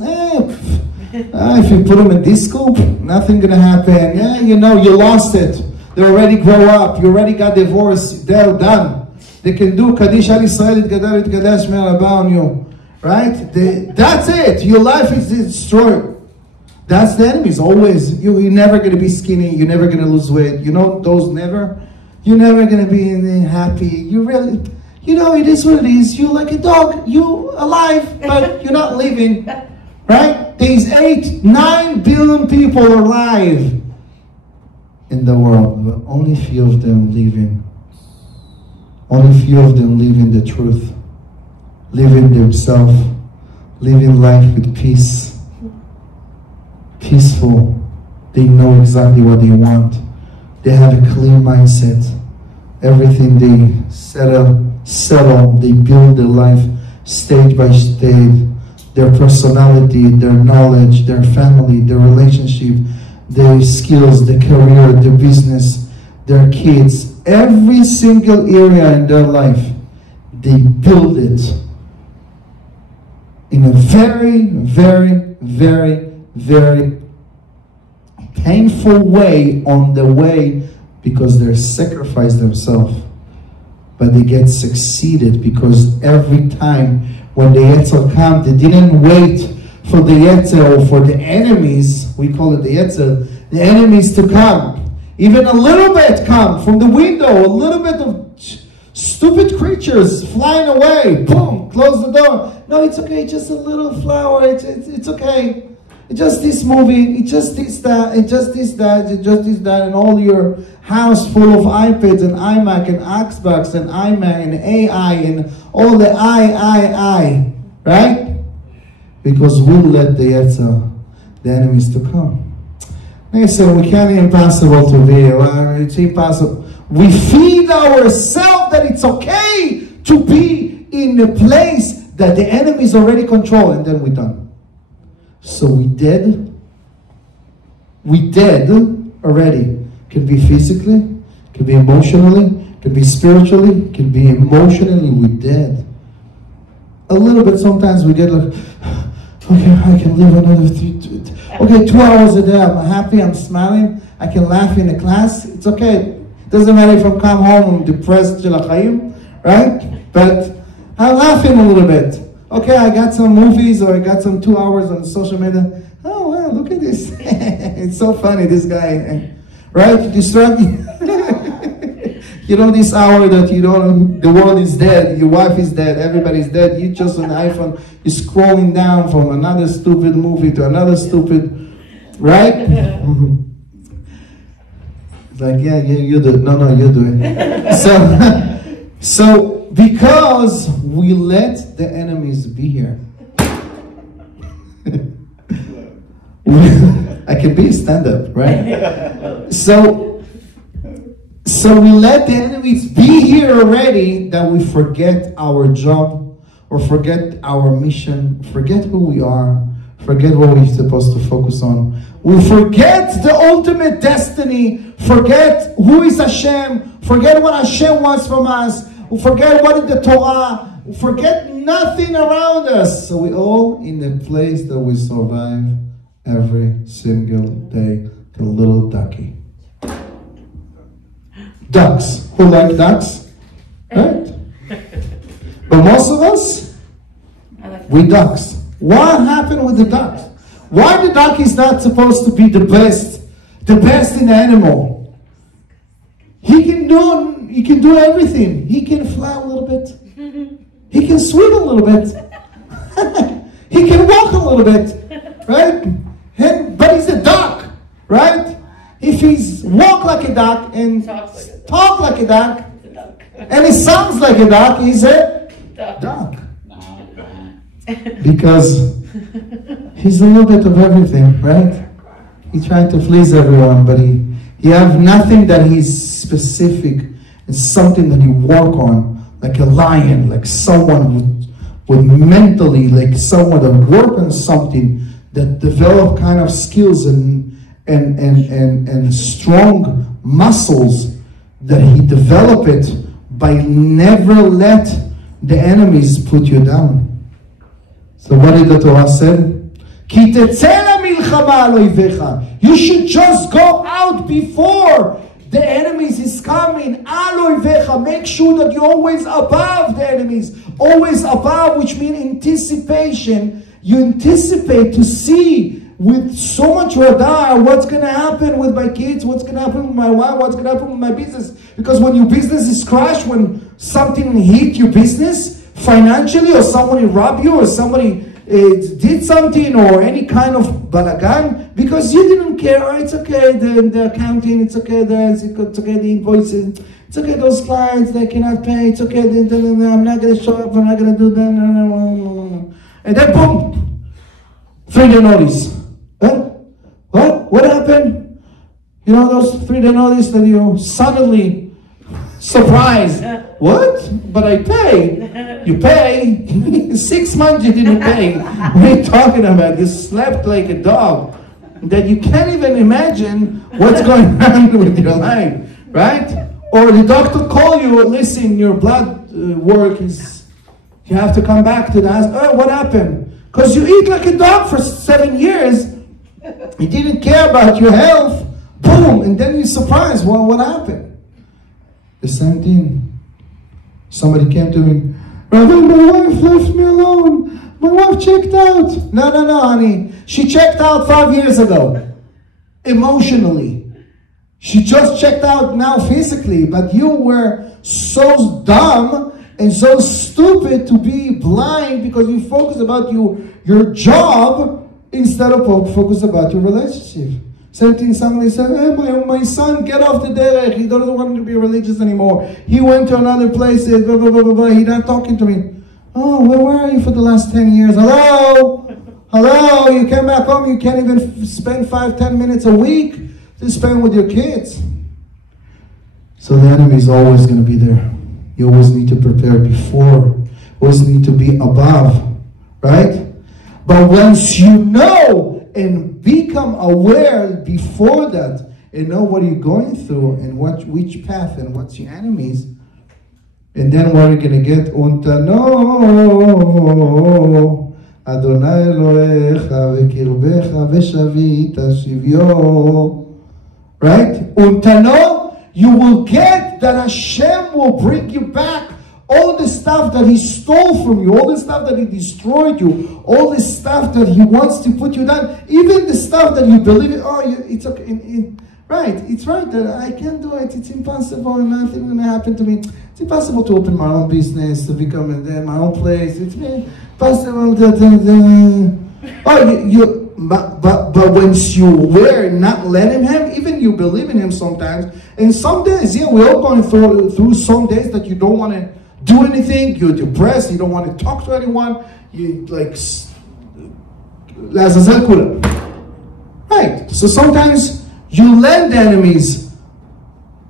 if you put them in disco, nothing going to happen. You know, you lost it. They already grow up. You already got divorced. They're done. They can do Kaddish al Israel, Itgadal, Itgadash, Merabah on you. right? That's it. Your life is destroyed. That's the enemies. Always, you're never going to be skinny. You're never going to lose weight. You know those never. You're never going to be happy. You really, you know, it is what it is. You're like a dog. You're alive, but you're not living, right? There's 8-9 billion people alive in the world, but only few of them living. Only few of them living the truth, living themselves, living life with peace, peaceful. They know exactly what they want. They have a clear mindset. Everything they settle, they build their life stage by stage. Their personality, their knowledge, their family, their relationship, their skills, their career, their business, their kids, every single area in their life, they build it in a very, very, very, very painful way on the way, because they sacrifice themselves. But they get succeeded because every time when the Yetzer come, they didn't wait for the Yetzer or for the enemies, we call it the Yetzer, the enemies to come. Even a little bit come from the window, a little bit of stupid creatures flying away, boom, close the door. No, it's okay, just a little flower, it's okay. It's just this movie, it's just this, that, it's just this, that, it's just this, that, and all your house full of iPads and iMac and Xbox and iMac and AI and all the I, right? Because we let the Yetzer, the enemies to come. Like I said, we can't, impossible to be, it's impossible. We feed ourselves that it's okay to be in a place that the enemy is already control, and then we're done. So we dead already. Could be physically, could be emotionally, could be spiritually, could be emotionally, we dead. A little bit sometimes we get like, okay, I can live another 2 hours a day, I'm happy, I'm smiling, I can laugh in the class, it's okay. Doesn't matter if I come home, I'm depressed, החיים, right? But I'm laughing a little bit. Okay, I got some movies or I got some 2 hours on social media. Oh, wow, look at this. It's so funny, this guy. Right? Distracting. You know, this hour that you don't, the world is dead, your wife is dead, everybody's dead. You just on the iPhone, you're scrolling down from another stupid movie to another stupid, right? It's like, yeah, you do it. No, you do it. So because we let the enemies be here. I can be a stand-up, right? So we let the enemies be here already, that we forget our job, or forget our mission, forget who we are, forget what we're supposed to focus on. We forget the ultimate destiny, forget who is Hashem, forget what Hashem wants from us, forget what is the Torah, forget nothing around us. So we all in the place that we survive every single day, the little ducky. Ducks. Who like ducks? Right? But most of us, we ducks. What happened with the ducks? Why the duck is not supposed to be the best in the animal? He can do everything. He can fly a little bit. He can swim a little bit. He can walk a little bit, right? But he's a duck, right? If he's walk like a duck and talk like a duck, and he sounds like a duck, he's a duck. Because he's a little bit of everything, right? He tried to please everyone, but he have nothing that he's specific. It's something that he work on, like a lion, like someone with mentally, like someone that work on something, that develop kind of skills and strong muscles, that he develop it by never let the enemies put you down. So what did the Torah say? Ki tetzeh lemilchama al oivecha. You should just go out before the enemies is coming. Al oivecha. Make sure that you're always above the enemies. always above, which means anticipation. You anticipate to see with so much radar what's going to happen with my kids, what's going to happen with my wife, what's going to happen with my business. Because when your business is crashed, when something hit your business financially, or somebody robbed you, or somebody did something, or any kind of balagan, because you didn't care. Oh, it's okay, the accounting, it's okay, it's okay, the invoices, it's okay, those clients, they cannot pay, it's okay, I'm not going to show up, I'm not going to do that, no. And then boom, 3-day notice. What happened? You know those 3-day notice that you suddenly surprised. What? But I pay. You pay. 6 months you didn't pay. What are you talking about? You slept like a dog. That you can't even imagine what's going on with your life, right? Or the doctor call you, listen, your blood work is, you have to come back to the hospital. Oh, what happened? Because you eat like a dog for 7 years. You didn't care about your health. Boom. And then you're surprised. Well, what happened? The same thing. Somebody came to me. Rabbi, my wife left me alone. My wife checked out. No, honey. She checked out 5 years ago. Emotionally. She just checked out now physically. But you were so dumb and so stupid to be blind because you focus about your job instead of focus about your relationship. Same thing, somebody said, hey, my son, get off the derech. He doesn't want to be religious anymore. He went to another place, blah, blah, blah, blah, blah. He's not talking to me. Oh, where were you for the last 10 years? Hello? You came back home, you can't even spend 5-10 minutes a week to spend with your kids. So the enemy is always going to be there. You always need to prepare before. Always need to be above, right? But once you know and become aware before that and know what you're going through and which path and what's your enemies, and then what are you going to get? Untano Adonai Elohecha v'kirbecha v'shavita shivyo. Right? Untano, you will get that Hashem will bring you back all the stuff that He stole from you, all the stuff that He destroyed you, all the stuff that He wants to put you down, even the stuff that you believe in, it's okay. Right, it's right that I can't do it, it's impossible, and nothing's going to happen to me. It's impossible to open my own business, to become my own place. It's impossible but once you were not letting Him, even you believe in Him sometimes, and some days, we're all going through some days that you don't want to do anything, you're depressed, you don't want to talk to anyone, you like, right, so sometimes you let the enemies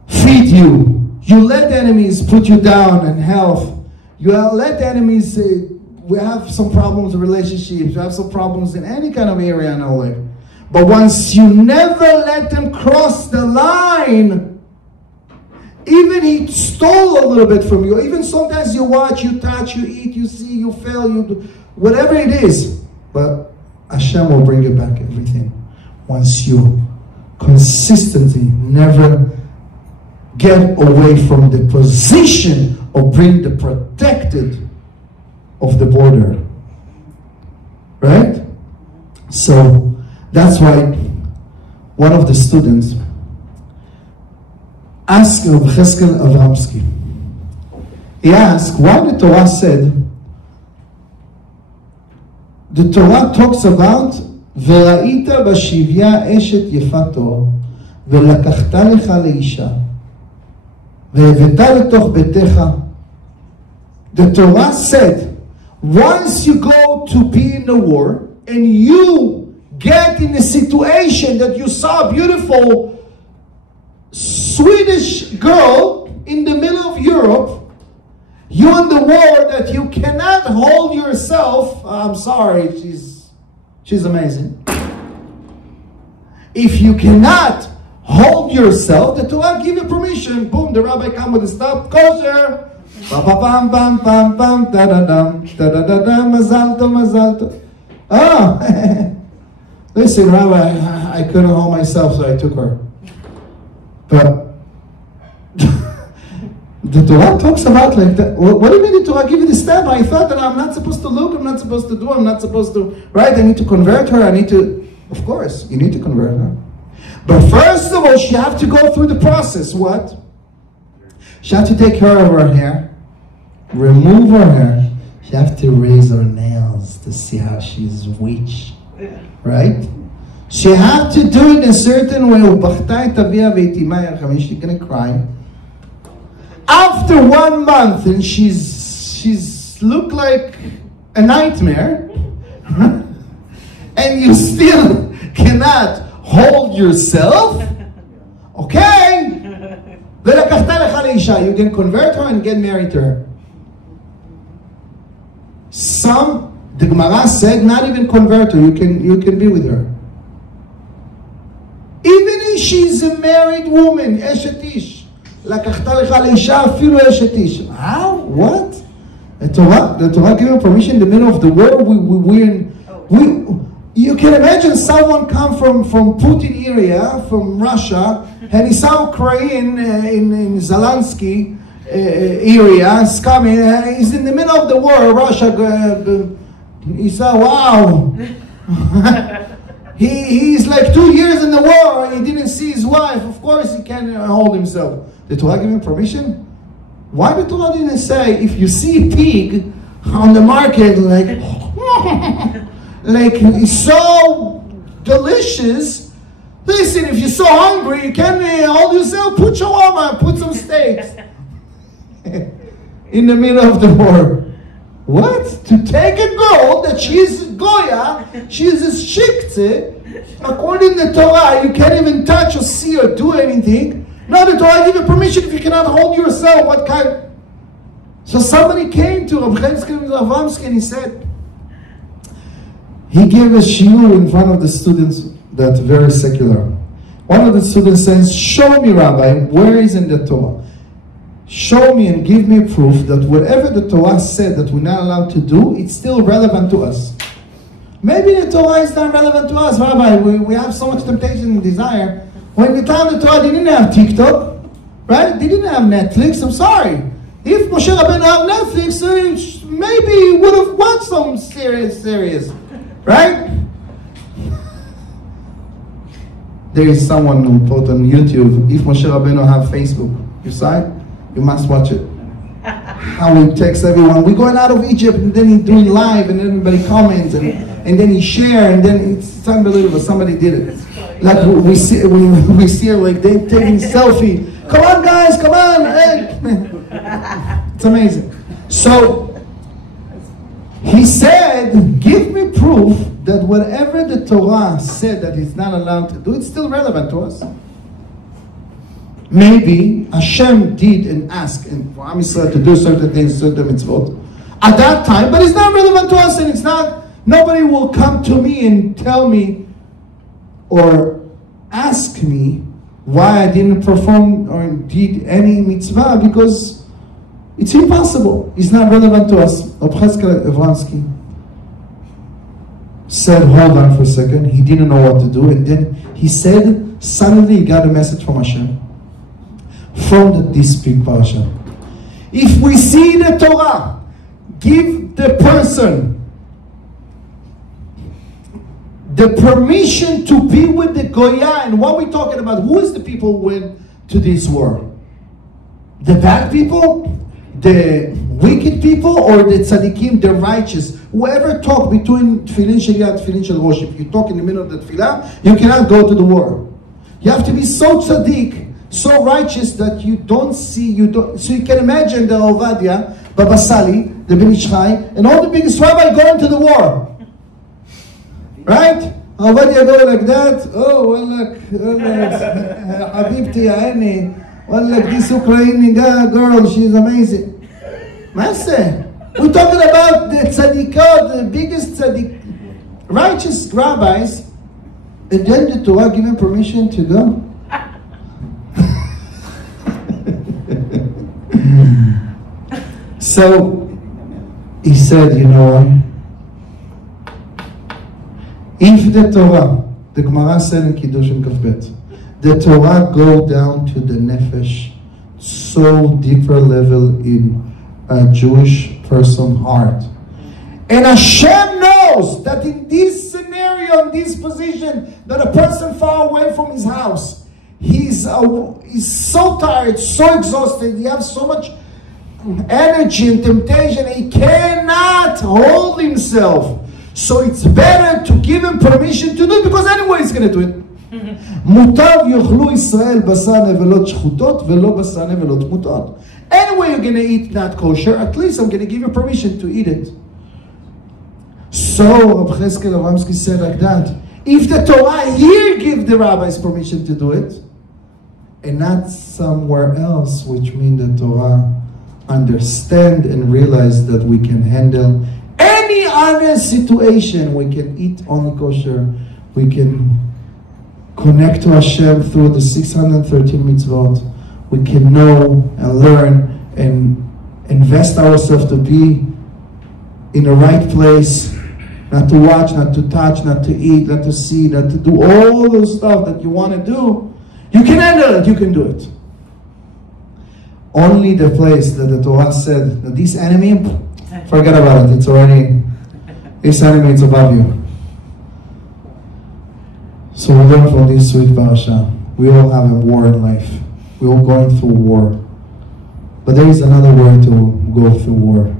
feed you, you let the enemies put you down in health, you let the enemies say, we have some problems in relationships, we have some problems in any kind of area in our life, but once you never let them cross the line, even He stole a little bit from you. Even sometimes you watch, you touch, you eat, you see, you fail, you do, whatever it is. But Hashem will bring you back everything. Once you consistently never get away from the position of being the protected of the border. Right? So that's why one of the students asked Rabbi Cheskel Avramsky. He asked why the Torah said, the Torah talks about וראית בשביה אשת יפת אור ולקחת לך לאישה והבאת לתוך ביתך. The Torah said, once you go to be in the war and you get in a situation that you saw a beautiful Swedish girl in the middle of Europe, you in the war that you cannot hold yourself. I'm sorry, she's amazing. If you cannot hold yourself, the Torah give you permission. Boom, the rabbi come with the stuff, kosher. Bam bam bam bam bam da da dam da da da da mazal tov. Oh, listen, Rabbi, I couldn't hold myself, so I took her. But The Torah talks about like that. What do you mean the Torah give you the step? I thought that I'm not supposed to look, I'm not supposed to do, I'm not supposed to, right? I need to convert her, I need to, of course, you need to convert her. But first of all, she have to go through the process. What? She have to take care of her hair, remove her hair. She have to raise her nails to see how she's witch, right? She have to do it in a certain way. She's gonna cry. After 1 month, and she's looked like a nightmare, and you still cannot hold yourself, okay? You can convert her and get married to her. The Gemara said, not even convert her, you can be with her. Even if she's a married woman, Eshet Ish. How? What? The Torah gave you permission in the middle of the war. You can imagine someone come from Putin area, from Russia, and he saw Ukraine in Zelensky area, is coming. He's in the middle of the war. Russia. He said, "Wow." He's like 2 years in the war and he didn't see his wife. Of course he can't hold himself. The Torah give him permission? Why the Torah didn't say, if you see a pig on the market, like it's so delicious, listen, if you're so hungry, you can't hold yourself, put shawarma, put some steaks in the middle of the war. What? To take a girl that she is Goya, she is a shikze, according to the Torah, you can't even touch or see or do anything. No, the Torah give you permission if you cannot hold yourself. What kind? So somebody came to Rav Avramsky and he said, he gave a shiur in front of the students that's very secular. One of the students says, show me, Rabbi, where is in the Torah? Show me and give me proof that whatever the Torah said that we're not allowed to do, it's still relevant to us. Maybe the Torah is not relevant to us, Rabbi. We have so much temptation and desire. When we found the Torah, they didn't have TikTok, right? They didn't have Netflix. I'm sorry. If Moshe Rabbeinu had Netflix, maybe he would have watched some series, right? There is someone who put on YouTube, if Moshe Rabbeinu have Facebook, you saw it? You must watch it. How he texts everyone, we're going out of Egypt, and then he's doing live, and everybody comments, and then he share, and then it's unbelievable. Somebody did it. Like we see like they taking selfie. Come on, guys, come on! Hey. It's amazing. So he said, give me proof that whatever the Torah said that it's not allowed to do, it's still relevant to us. Maybe Hashem did and asked for Am Yisrael to do certain things, certain mitzvot at that time, but it's not relevant to us, and it's not. Nobody will come to me and tell me or ask me why I didn't perform or did any mitzvah, because it's impossible. It's not relevant to us. Rav Avramsky said, hold on for a second. He didn't know what to do, and then he said, suddenly he got a message from Hashem. From this big parasha. If we see the Torah, give the person the permission to be with the Goya, and what we're talking about, who is the people who went to this war? The bad people? The wicked people? Or the tzaddikim, the righteous? Whoever talk between tefillin shel yad, tefillin shel rosh, if you talk in the middle of the tefillah, you cannot go to the war. You have to be so tzaddik, so righteous that you don't see, so you can imagine the Ovadia, Baba Sali, the Ben Ish Chai, and all the biggest rabbi going to the war. Right? Ovadia go like that, oh, wallak, Habibti, Aini, wallak, this Ukrainian girl, she's amazing. Master, we're talking about the tzaddikot, the biggest tzaddik, righteous rabbis, and then the Torah given permission to go. So he said, you know what? If the Torah, the Gemara said in Kiddushin Kaf Bet, the Torah go down to the nefesh so deeper level in a Jewish person's heart. And Hashem knows that in this scenario, in this position, that a person far away from his house, he's so tired, so exhausted, he has so much energy and temptation, he cannot hold himself. So it's better to give him permission to do it, because anyway he's going to do it. מוטב יאכלו ישראל בשר נבלות שחוטות ולא בשר נבלות מוטות. Anyway you're going to eat not kosher, at least I'm going to give you permission to eat it. So Rabbi Cheskel Avramsky said like that, if the Torah here gives the rabbis permission to do it, and not somewhere else, which means the Torah understand and realize that we can handle any other situation, we can eat only kosher, we can connect to Hashem through the 613 mitzvot, we can know and learn and invest ourselves to be in the right place, not to watch, not to touch, not to eat, not to see, not to do all those stuff that you want to do. You can handle it, you can do it. Only the place that the Torah said that this enemy, forget about it, it's already, this enemy is above you. So we learn from this sweet parasha. We all have a war in life. We're all going through war. But there is another way to go through war.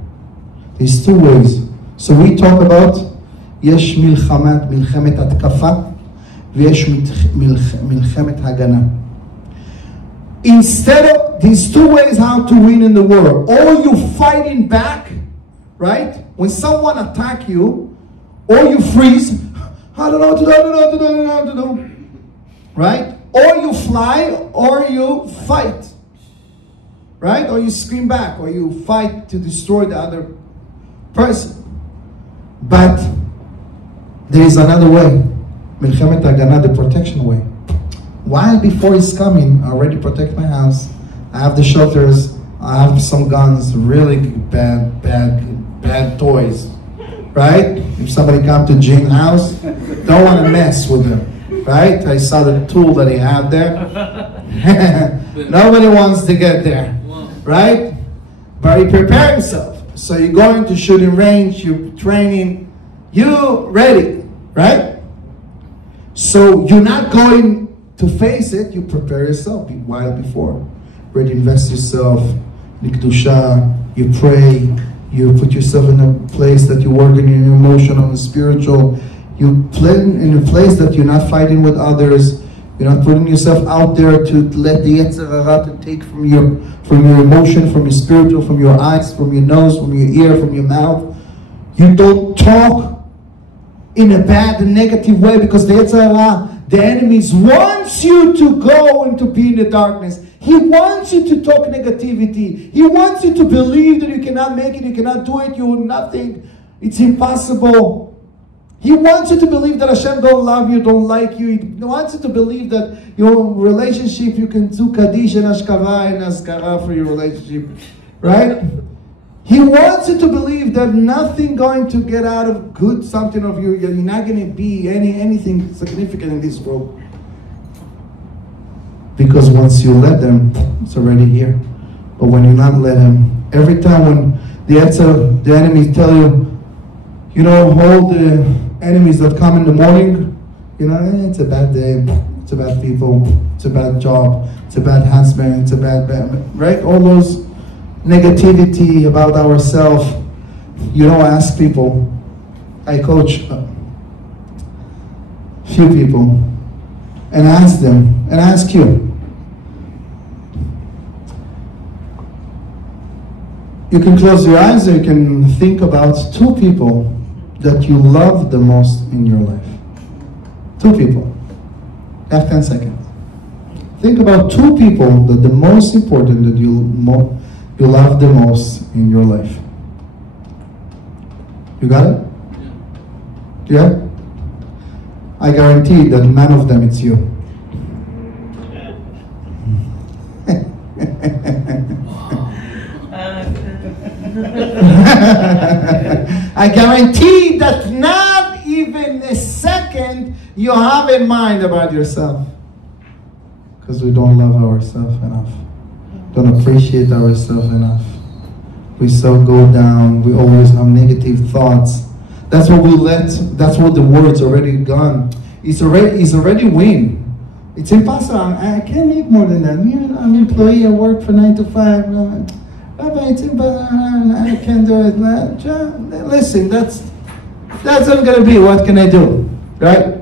There's two ways. So we talk about יש מלחמת התקפה ויש מלחמת הגנה. Instead of these two ways how to win in the war, or you fighting back, right? When someone attack you, or you freeze, I don't know what to do, I don't know what to do, right? Or you fly, or you fight, right? Or you scream back, or you fight to destroy the other person. But there is another way, Milchemet Hagana, the protection way. While before he's coming, I already protect my house. I have the shelters. I have some guns, really bad toys, right? If somebody come to Jim's house, don't want to mess with him, right? I saw the tool that he had there. Nobody wants to get there, right? But he prepare himself. So you're going to shooting range, you're training, you're ready, right? So you're not going to face it, you prepare yourself a while before. Ready, invest yourself in Kedusha, you pray, you put yourself in a place that you're working in your emotional and spiritual. You plan in a place that you're not fighting with others. You're not putting yourself out there to let the Yetzer Hara to take from your emotion, from your spiritual, from your eyes, from your nose, from your ear, from your mouth. You don't talk in a bad and negative way, because the Yetzer Hara, the enemies, wants you to go and to be in the darkness. He wants you to talk negativity. He wants you to believe that you cannot make it, you cannot do it, you're nothing, it's impossible. He wants you to believe that Hashem don't love you, don't like you. He wants you to believe that your relationship, you can do Kaddish and Ashkara and Askara for your relationship, right? He wants you to believe that nothing going to get out of good something of you. You're not going to be anything significant in this world. Because once you let them, it's already here. But when you not let them, every time when the enemies tell you, you know, all the enemies that come in the morning, you know, it's a bad day, it's a bad people, it's a bad job, it's a bad husband, it's a bad, right? All those negativity about ourselves. You know, I ask people, I coach a few people, and I ask them, and I ask you, you can close your eyes or you can think about two people that you love the most in your life. Two people. You have 10 seconds. Think about two people that the most important, that you love the most in your life. You got it? Yeah? I guarantee that none of them it's you. I guarantee that not even a second you have in mind about yourself. Because we don't love ourselves enough. don't appreciate ourselves enough. We so go down. We always have negative thoughts. That's what we let. That's what the word's already gone. It's already win. It's impossible. I can't make more than that. I'm an employee. I work for 9 to 5. I can't do it. Listen, that's not gonna be. What can I do, right?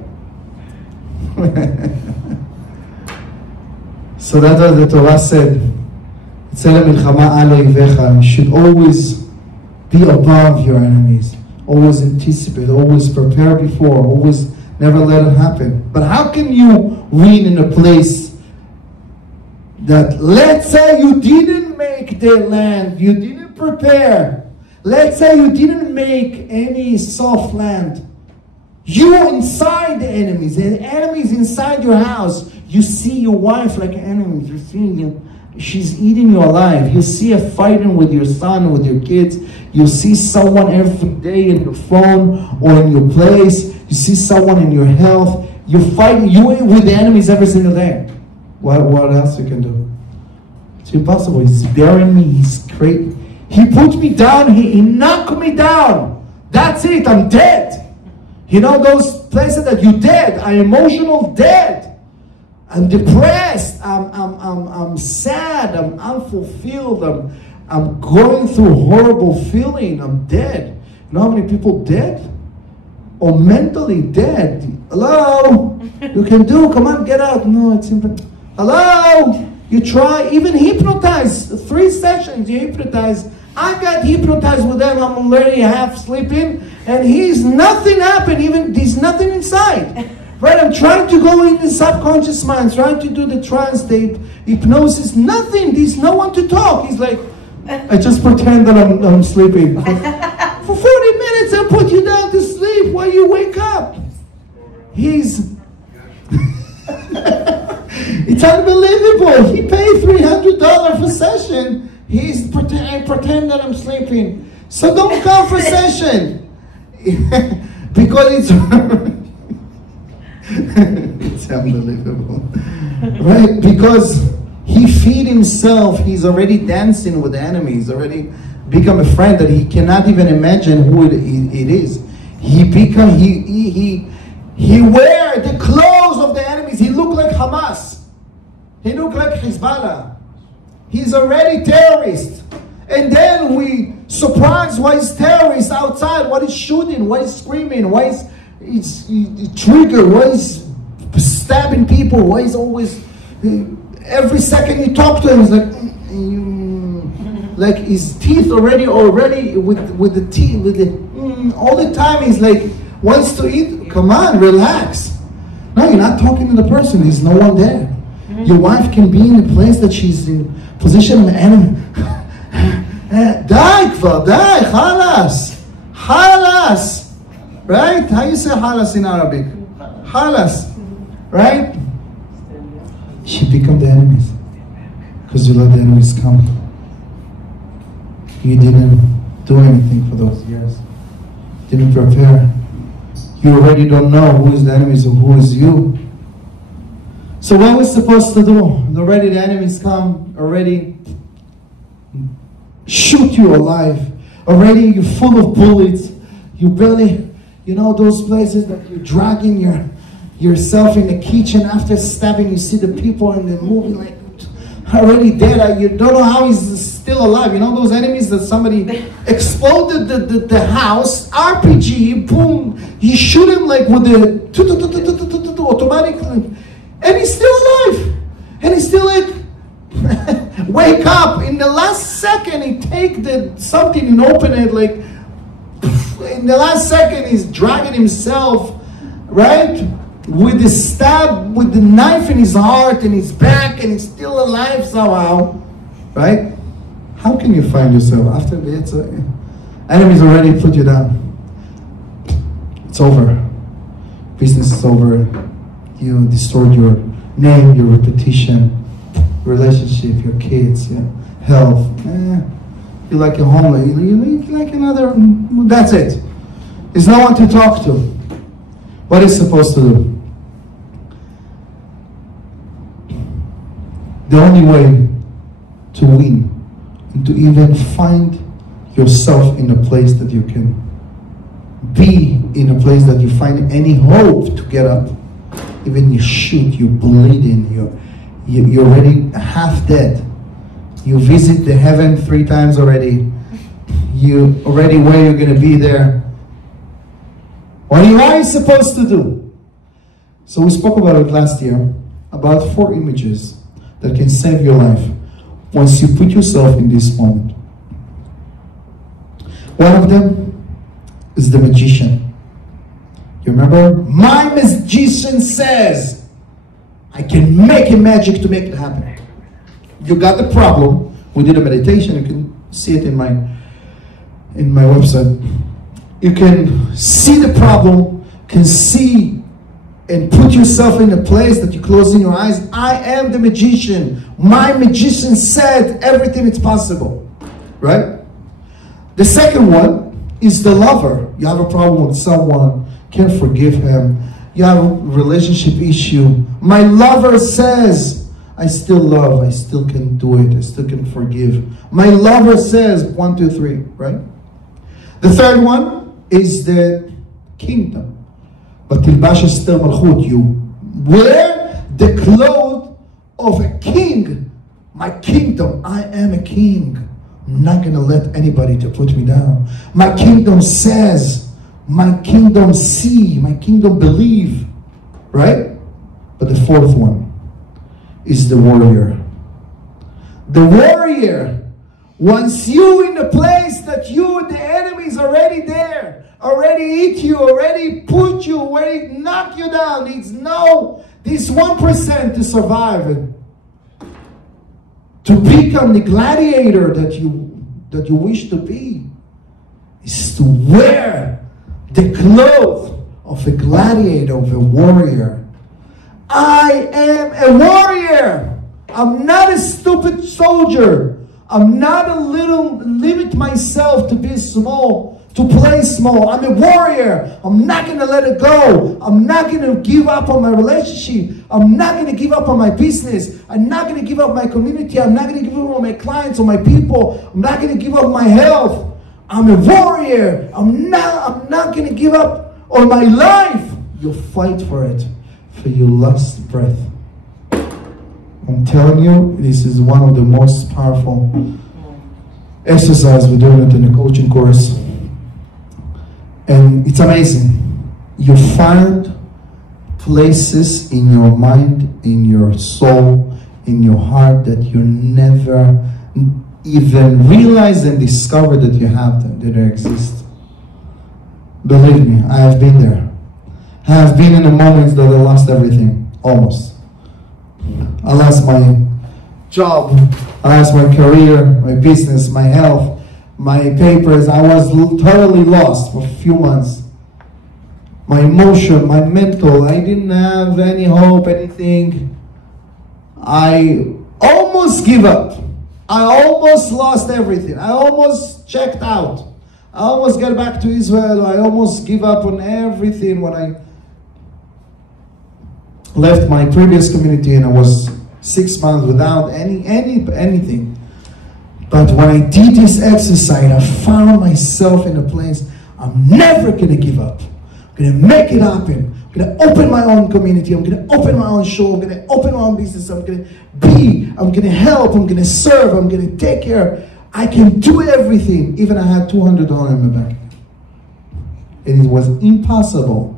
So that's what the Torah said. You should always be above your enemies. Always anticipate. Always prepare before. Always never let it happen. But how can you win in a place that, let's say you didn't make the land, you didn't prepare. Let's say you didn't make any soft land. You're inside the enemies. The enemies inside your house. You see your wife like enemies. You see you. She's eating you alive. You see her fighting with your son, with your kids. You see someone every day in your phone or in your place. You see someone in your health. You're fighting. You're with the enemies every single day. What else you can do? It's impossible. He's bearing me. He's great. He put me down. He knocked me down. That's it. I'm dead. You know those places that you're dead. I'm emotional dead. I'm depressed. I'm sad. I'm unfulfilled. I'm going through horrible feeling. I'm dead. You know how many people dead? Or mentally dead? Hello? You can do. Come on, get out. No, it's impossible. Hello? You try. Even hypnotize. 3 sessions you hypnotize. I got hypnotized with them. I'm already half sleeping, and nothing happened. Even there's nothing inside. Right, I'm trying to go in the subconscious mind, trying to do the trance, the hypnosis, nothing, there's no one to talk. He's like, I just pretend that I'm sleeping. For 40 minutes I'll put you down to sleep while you wake up. It's unbelievable. He paid $300 for session. I pretend that I'm sleeping. So don't come for session. Because it's... It's unbelievable, right? Because he feed himself. He's already dancing with the enemy. He's already become a friend that he cannot even imagine who it is. He wear the clothes of the enemies. He look like Hamas. He look like Hezbollah. He's already terrorist. And then we surprised why he's terrorist outside. Why he's shooting? Why he's screaming? Why he's triggered? Why he's stabbing people? Why he's always every second you talk to him is like his teeth already with the teeth all the time he's like wants to eat. Come on, relax. No, you're not talking to the person. There's no one there. Your wife can be in a place that she's in position of enemy. Die, kvar, die, halas, halas. Right? How you say halas in Arabic? Halas. Right? She become the enemies. Because you let the enemies come. You didn't do anything for those years. Didn't prepare. You already don't know who is the enemies or who is you. So what we're supposed to do? Already the enemies come, already shoot you alive. Already you're full of bullets. You barely, you know those places that you're dragging yourself in the kitchen after stabbing, you see the people in the movie like already dead. You don't know how he's still alive. You know those enemies that somebody exploded the house, RPG, boom, you shoot him like with the automatic, and he's still alive. And he's still like, wake up. In the last second, he take something and open it like, in the last second, he's dragging himself, right? With the stab, with the knife in his heart and his back, and he's still alive somehow, right? How can you find yourself after the enemies already put you down? It's over. Business is over. You destroyed your name, your reputation, relationship, your kids, your health. You're like a homeless. You're like another. That's it. There's no one to talk to. What is supposed to do? The only way to win and to even find yourself in a place that you can be in a place that you find any hope to get up. Even you shoot, you're bleeding, you're already half dead. You visit the heaven 3 times already. You already where you're going to be there. What are you supposed to do? So we spoke about it last year, about 4 images that can save your life once you put yourself in this moment. One of them is the magician. You remember? My magician says, I can make a magic to make it happen. You got the problem. We did a meditation. You can see it in my website. You can see the problem, can see and put yourself in a place that you're closing your eyes. I am the magician. My magician said everything is possible. Right? The second one is the lover. You have a problem with someone, can't forgive him. You have a relationship issue. My lover says, I still love, I still can do it, I still can forgive. My lover says, 1, 2, 3, right? The third one is the kingdom. But tilbash ester malchut, you wear the clothes of a king. My kingdom, I am a king. I'm not going to let anybody to put me down. My kingdom says, my kingdom see, my kingdom believe, right? But the fourth one is the warrior. The warrior, once you in the place that you, the enemy is already there, already eat you, already put you, already knock you down, needs this 1% to survive it. To become the gladiator that you wish to be is to wear the clothes of a gladiator, of a warrior. I am a warrior. I'm not a stupid soldier. I'm not a little limit myself to be small, to play small. I'm a warrior. I'm not going to let it go. I'm not going to give up on my relationship. I'm not going to give up on my business. I'm not going to give up my community. I'm not going to give up on my clients or my people. I'm not going to give up my health. I'm a warrior. I'm not going to give up on my life. You fight for it, for your last breath. I'm telling you, this is one of the most powerful exercises. We're doing it in the coaching course. And it's amazing. You find places in your mind, in your soul, in your heart that you never even realize and discover that you have them, that they exist. Believe me, I have been there. I have been in the moments that I lost everything, almost. I lost my job, I lost my career, my business, my health, my papers. I was totally lost for a few months. My emotion, my mental, I didn't have any hope, anything. I almost give up. I almost lost everything. I almost checked out. I almost get back to Israel. I almost give up on everything when I left my previous community, and I was 6 months without anything. But when I did this exercise, I found myself in a place I'm never going to give up. I'm going to make it happen. I'm going to open my own community. I'm going to open my own show. I'm going to open my own business. I'm going to help. I'm going to serve. I'm going to take care. I can do everything. Even I had $200 in my bank. And it was impossible.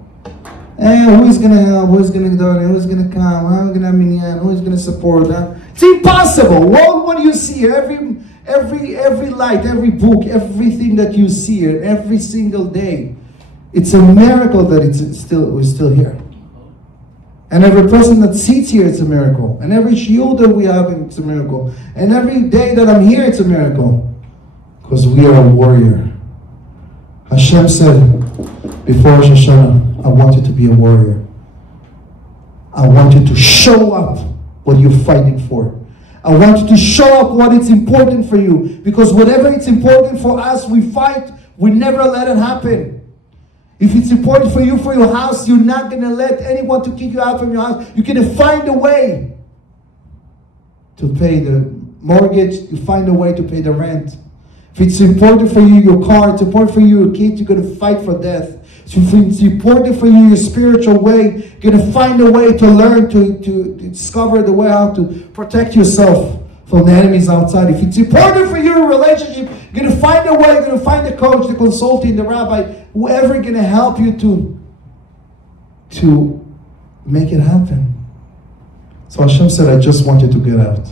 And who's going to help? Who's going to do it? Who's going to come? Who's going to have minyan? Who's going to support that? It's impossible. What do you see? Every light, every book, everything that you see here, every single day. It's a miracle that we're still here. And every person that sits here, it's a miracle. And every shiur that we have, it's a miracle. And every day that I'm here, it's a miracle. Because we are a warrior. Hashem said before Rosh Hashanah, I want you to be a warrior. I want you to show up what you're fighting for. I want you to show up what is important for you. Because whatever it's important for us, we fight. We never let it happen. If it's important for you, for your house, you're not going to let anyone to kick you out from your house. You're going to find a way to pay the mortgage, you find a way to pay the rent. If it's important for you, your car, it's important for you, your kids, you're going to fight for death. If it's important for you, your spiritual way, you're going to find a way to learn, to discover the way how to protect yourself from the enemies outside. If it's important for your relationship, you're going to find a way, you're going to find the coach, the consultant, the rabbi, whoever going to help you to make it happen. So Hashem said, I just want you to get out,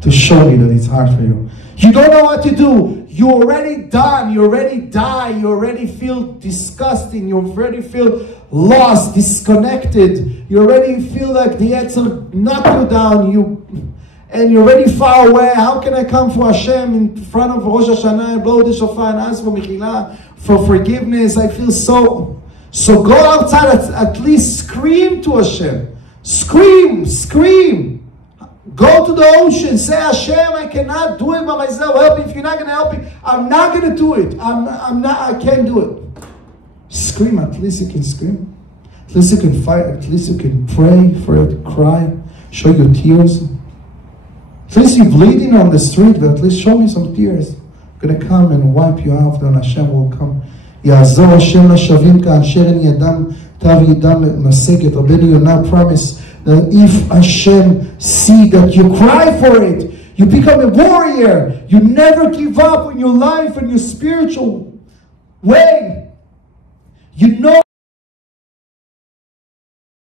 to show me that it's hard for you. You don't know what to do. You're already done. You already die. You already feel disgusting. You already feel lost, disconnected. You already feel like the Yetzer knocked you down. And you're already far away. How can I come for Hashem in front of Rosh Hashanah and blow the shofar and ask for Mechila, for forgiveness? I feel so go outside, at least scream to Hashem. Scream, scream. Go to the ocean, say, Hashem, I cannot do it by myself. Help me. If you're not going to help me, I'm not going to do it. I can't do it. Scream. At least you can scream. At least you can fight. At least you can pray for it, cry, show your tears. At least you're bleeding on the street, but at least show me some tears. I'm going to come and wipe you out, and Hashem will come. יעזור השם לשווים כאשר אין ידם תו ידם משגת. Rabbeinu Yonah promised that if Hashem see that you cry for it, you become a warrior. You never give up on your life and your spiritual way. You know